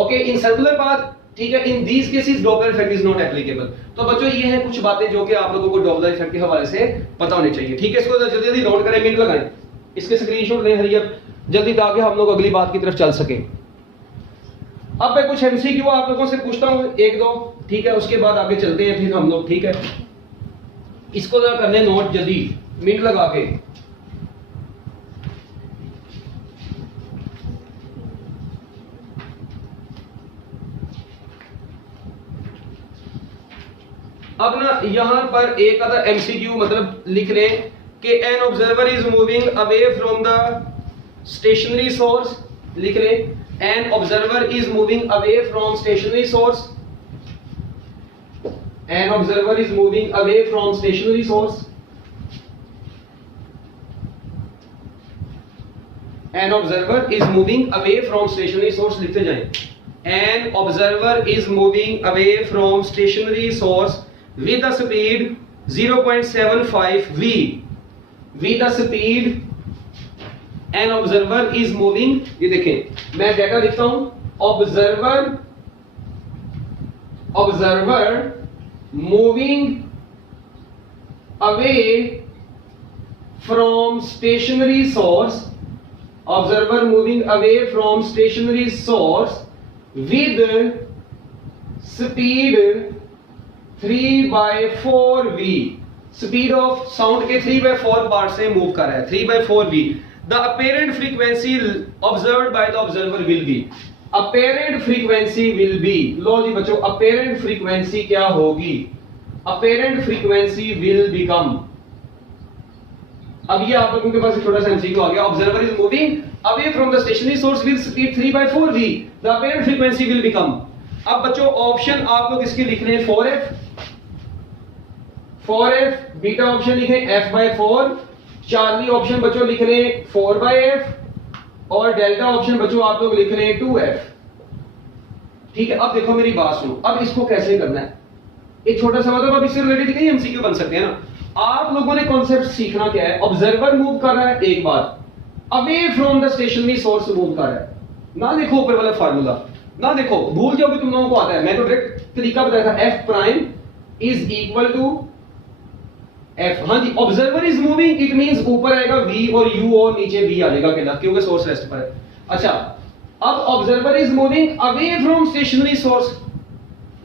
Okay, in circular path, ठीक है, in these cases Doppler effect is not applicable. तो बच्चों ये हैं कुछ बातें जो कि आप लोगों को Doppler effect के हवाले से पता होनी चाहिए। ठीक है, इसको जल्दी जल्दी नोट करें, मिनट लगाएं, इसके स्क्रीनशॉट लें हरी अब जल्दी, ताकि हम लोग अगली बात की तरफ चल सकें। अब मैं कुछ एमसीक्यू आप लोगों से पूछता हूं, एक दो, ठीक है, उसके बाद आगे चलते हैं फिर हम लोग। ठीक है, इसको जरा करने नोट जल्दी, मिनट लगा के। अब ना यहां पर एक आधा एमसीक्यू मतलब लिख लें कि an observer is moving away from the stationary source, लिख लें an observer is moving away from stationary source, an observer is moving away from stationary source, an observer is moving away from stationary source, लिखते जाएं। an observer is moving away from stationary source with a speed 0.75 v, with a speed an observer is moving, ये देखें मैं data लिखता हूं, observer moving away from stationary source, observer moving away from stationary source with speed 3/4 v, speed of sound के 3/4 part से move कर रहा है, 3/4 v। the apparent frequency observed by the observer will be, apparent frequency will be, लो जी बच्चों, apparent frequency क्या होगी? apparent frequency will become, अब ये आप लोगों के पास एक छोटा सा एमसीक्यू आ गया, observer is moving away from the stationary source with speed 3/4 v, the apparent frequency will become। अब बच्चों ऑप्शन आप लोग इसके लिख रहे हैं 4f, बीटा ऑप्शन लिखे f/4, चार्ली ऑप्शन बच्चों लिख रहे हैं 4/f, और डेल्टा ऑप्शन बच्चों आप लोग लिख रहे हैं 2f। ठीक है, अब देखो मेरी बात सुनो, अब इसको कैसे करना है, एक छोटा सा मतलब अब इससे रिलेटेड कई एमसीक्यू बन सकते हैं ना। आप लोगों ने कॉन्सेप्ट सीखना क्या है, ऑब्जर्वर मूव कर रहा है एक बार, away from the stationary source move कर रहा है, ना देखो ऊपर वाला फार्मूला, ना देखो, भूल जाओगे, तुम लोगों को आता है, मैं तो डायरेक्ट तरीका बताया था, f prime is equal to f। हाँ जी, observer is moving, it means ऊपर आएगा v और u और नीचे v आ जाएगा अकेला, क्योंकि सोर्स रेस्ट पर है। अच्छा, अब observer is moving away from stationary source,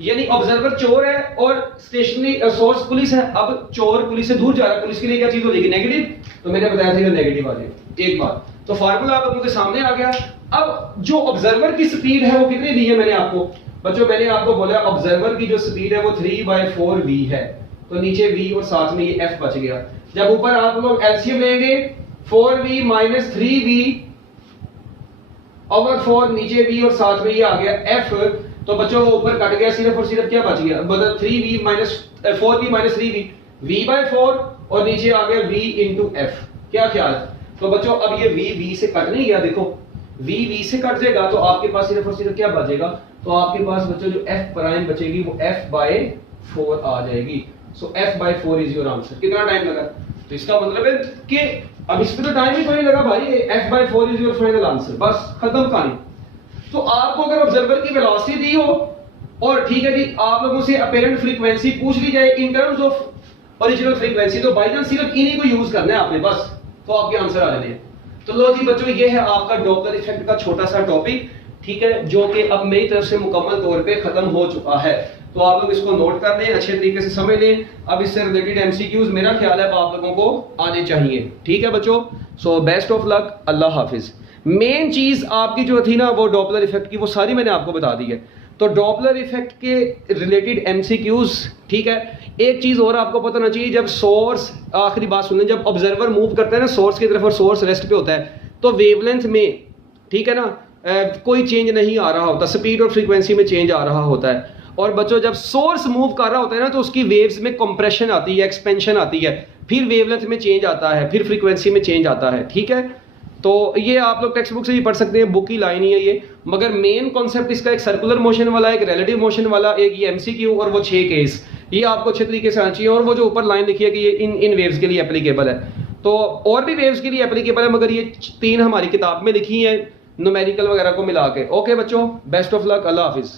यानी ऑब्जर्वर चोर है और स्टेशनरी सोर्स पुलिस है। अब चोर पुलिस से दूर जा रहा है, पुलिस के लिए क्या चीज हो जाएगी? नेगेटिव। तो मैंने बताया था ये नेगेटिव आ जाएगी। एक बात तो फार्मूला आप लोगों के सामने आ गया। अब जो ऑब्जर्वर की स्पीड है वो कितनी दी है मैंने आपको? बच्चों मैंने आपको बोला ऑब्जर्वर की जो स्पीड है वो 3/4v है, तो नीचे v और साथ में ये f बच गया। जब ऊपर आप लोग एलसीएम लेंगे 4v माइनस 3v ओवर 4, नीचे v और साथ में ये आ गया f, तो बच्चों वो ऊपर कट गया, सिर्फ और सिर्फ क्या बच गया? मतलब 3v minus 4v minus 3v, v/4 और नीचे आ गया v इंटू f। क्या ख्याल है? तो बच्चों अब ये v से कट नहीं गया, देखो v से कट जाएगा तो आपके पास सिर्फ और सिर्फ क्या बचेगा? तो आपके पास बच्चों जो f प्राइम बचेगी वो f/4 आ जाएगी। सो f/4 इज योर आंसर। कितना टाइम लगा? तो इसका मतलब है कि अब इस पे तो टाइम ही तो नहीं लगा भाई, f/4 is your final answer, बस खत्म कहानी। तो आपको अगर ऑब्जर्वर की वेलोसिटी दी हो और ठीक है जी आप लोगों से अपीरेंट फ्रीक्वेंसी पूछ ली जाए in terms of original frequency, तो बाय चांस सिर्फ इन्हीं को यूज करना है आपने बस, तो आपके आंसर आ जाने हैं। तो लो जी बच्चों ये है आपका डॉपलर इफेक्ट का छोटा सा टॉपिक, ठीक है, जो कि अब मेरी तरफ से मुकम्मल तौर पे खत्म हो चुका है। तो आप लोग इसको नोट कर लें, अच्छे तरीके से समझ लें। अब इससे रिलेटेड एमसीक्यूज मेरा ख्याल है आप लोगों को आने चाहिए, ठीक है बच्चों। सो बेस्ट ऑफ लक, अल्लाह हाफिज। मेन चीज आपकी जो थी ना वो डॉपलर इफेक्ट की, वो सारी मैंने आपको बता दी है। तो डॉपलर इफेक्ट के रिलेटेड एमसीक्यूज, ठीक है। एक चीज और आपको पता होना चाहिए, जब सोर्स, आखिरी बात सुनना, जब ऑब्जर्वर मूव करता है ना सोर्स की तरफ और सोर्स रेस्ट पे होता है, तो वेवलेंथ में, ठीक है ना, कोई चेंज नहीं आ रहा होता, स्पीड और फ्रीक्वेंसी में चेंज आ रहा होता है। और बच्चों जब सोर्स मूव कर रहा होता है ना तो उसकी वेव्स में कंप्रेशन आती है, एक्सपेंशन आती है, फिर वेवलेंथ में चेंज आता है, फिर फ्रीक्वेंसी में चेंज आता है, ठीक है। तो ये आप लोग टेक्स्ट बुक से भी पढ़ सकते हैं, बुक की लाइन ही है ये, मगर मेन कॉन्सेप्ट इसका एक सर्कुलर मोशन वाला, एक रिलेटिव मोशन वाला, एक ये एमसीक्यू और वो 6 केस, ये आपको अच्छे तरीके से आना चाहिए। और वो जो ऊपर लाइन लिखी है कि ये इन वेव्स के लिए एप्लीकेबल है, तो और भी वेव्स के लिए एप्लीकेबल है, मगर ये 3 हमारी किताब में लिखी हैं न्यूमेरिकल वगैरह को मिला के। ओके बच्चों, बेस्ट ऑफ लक, अल्लाह हाफिज।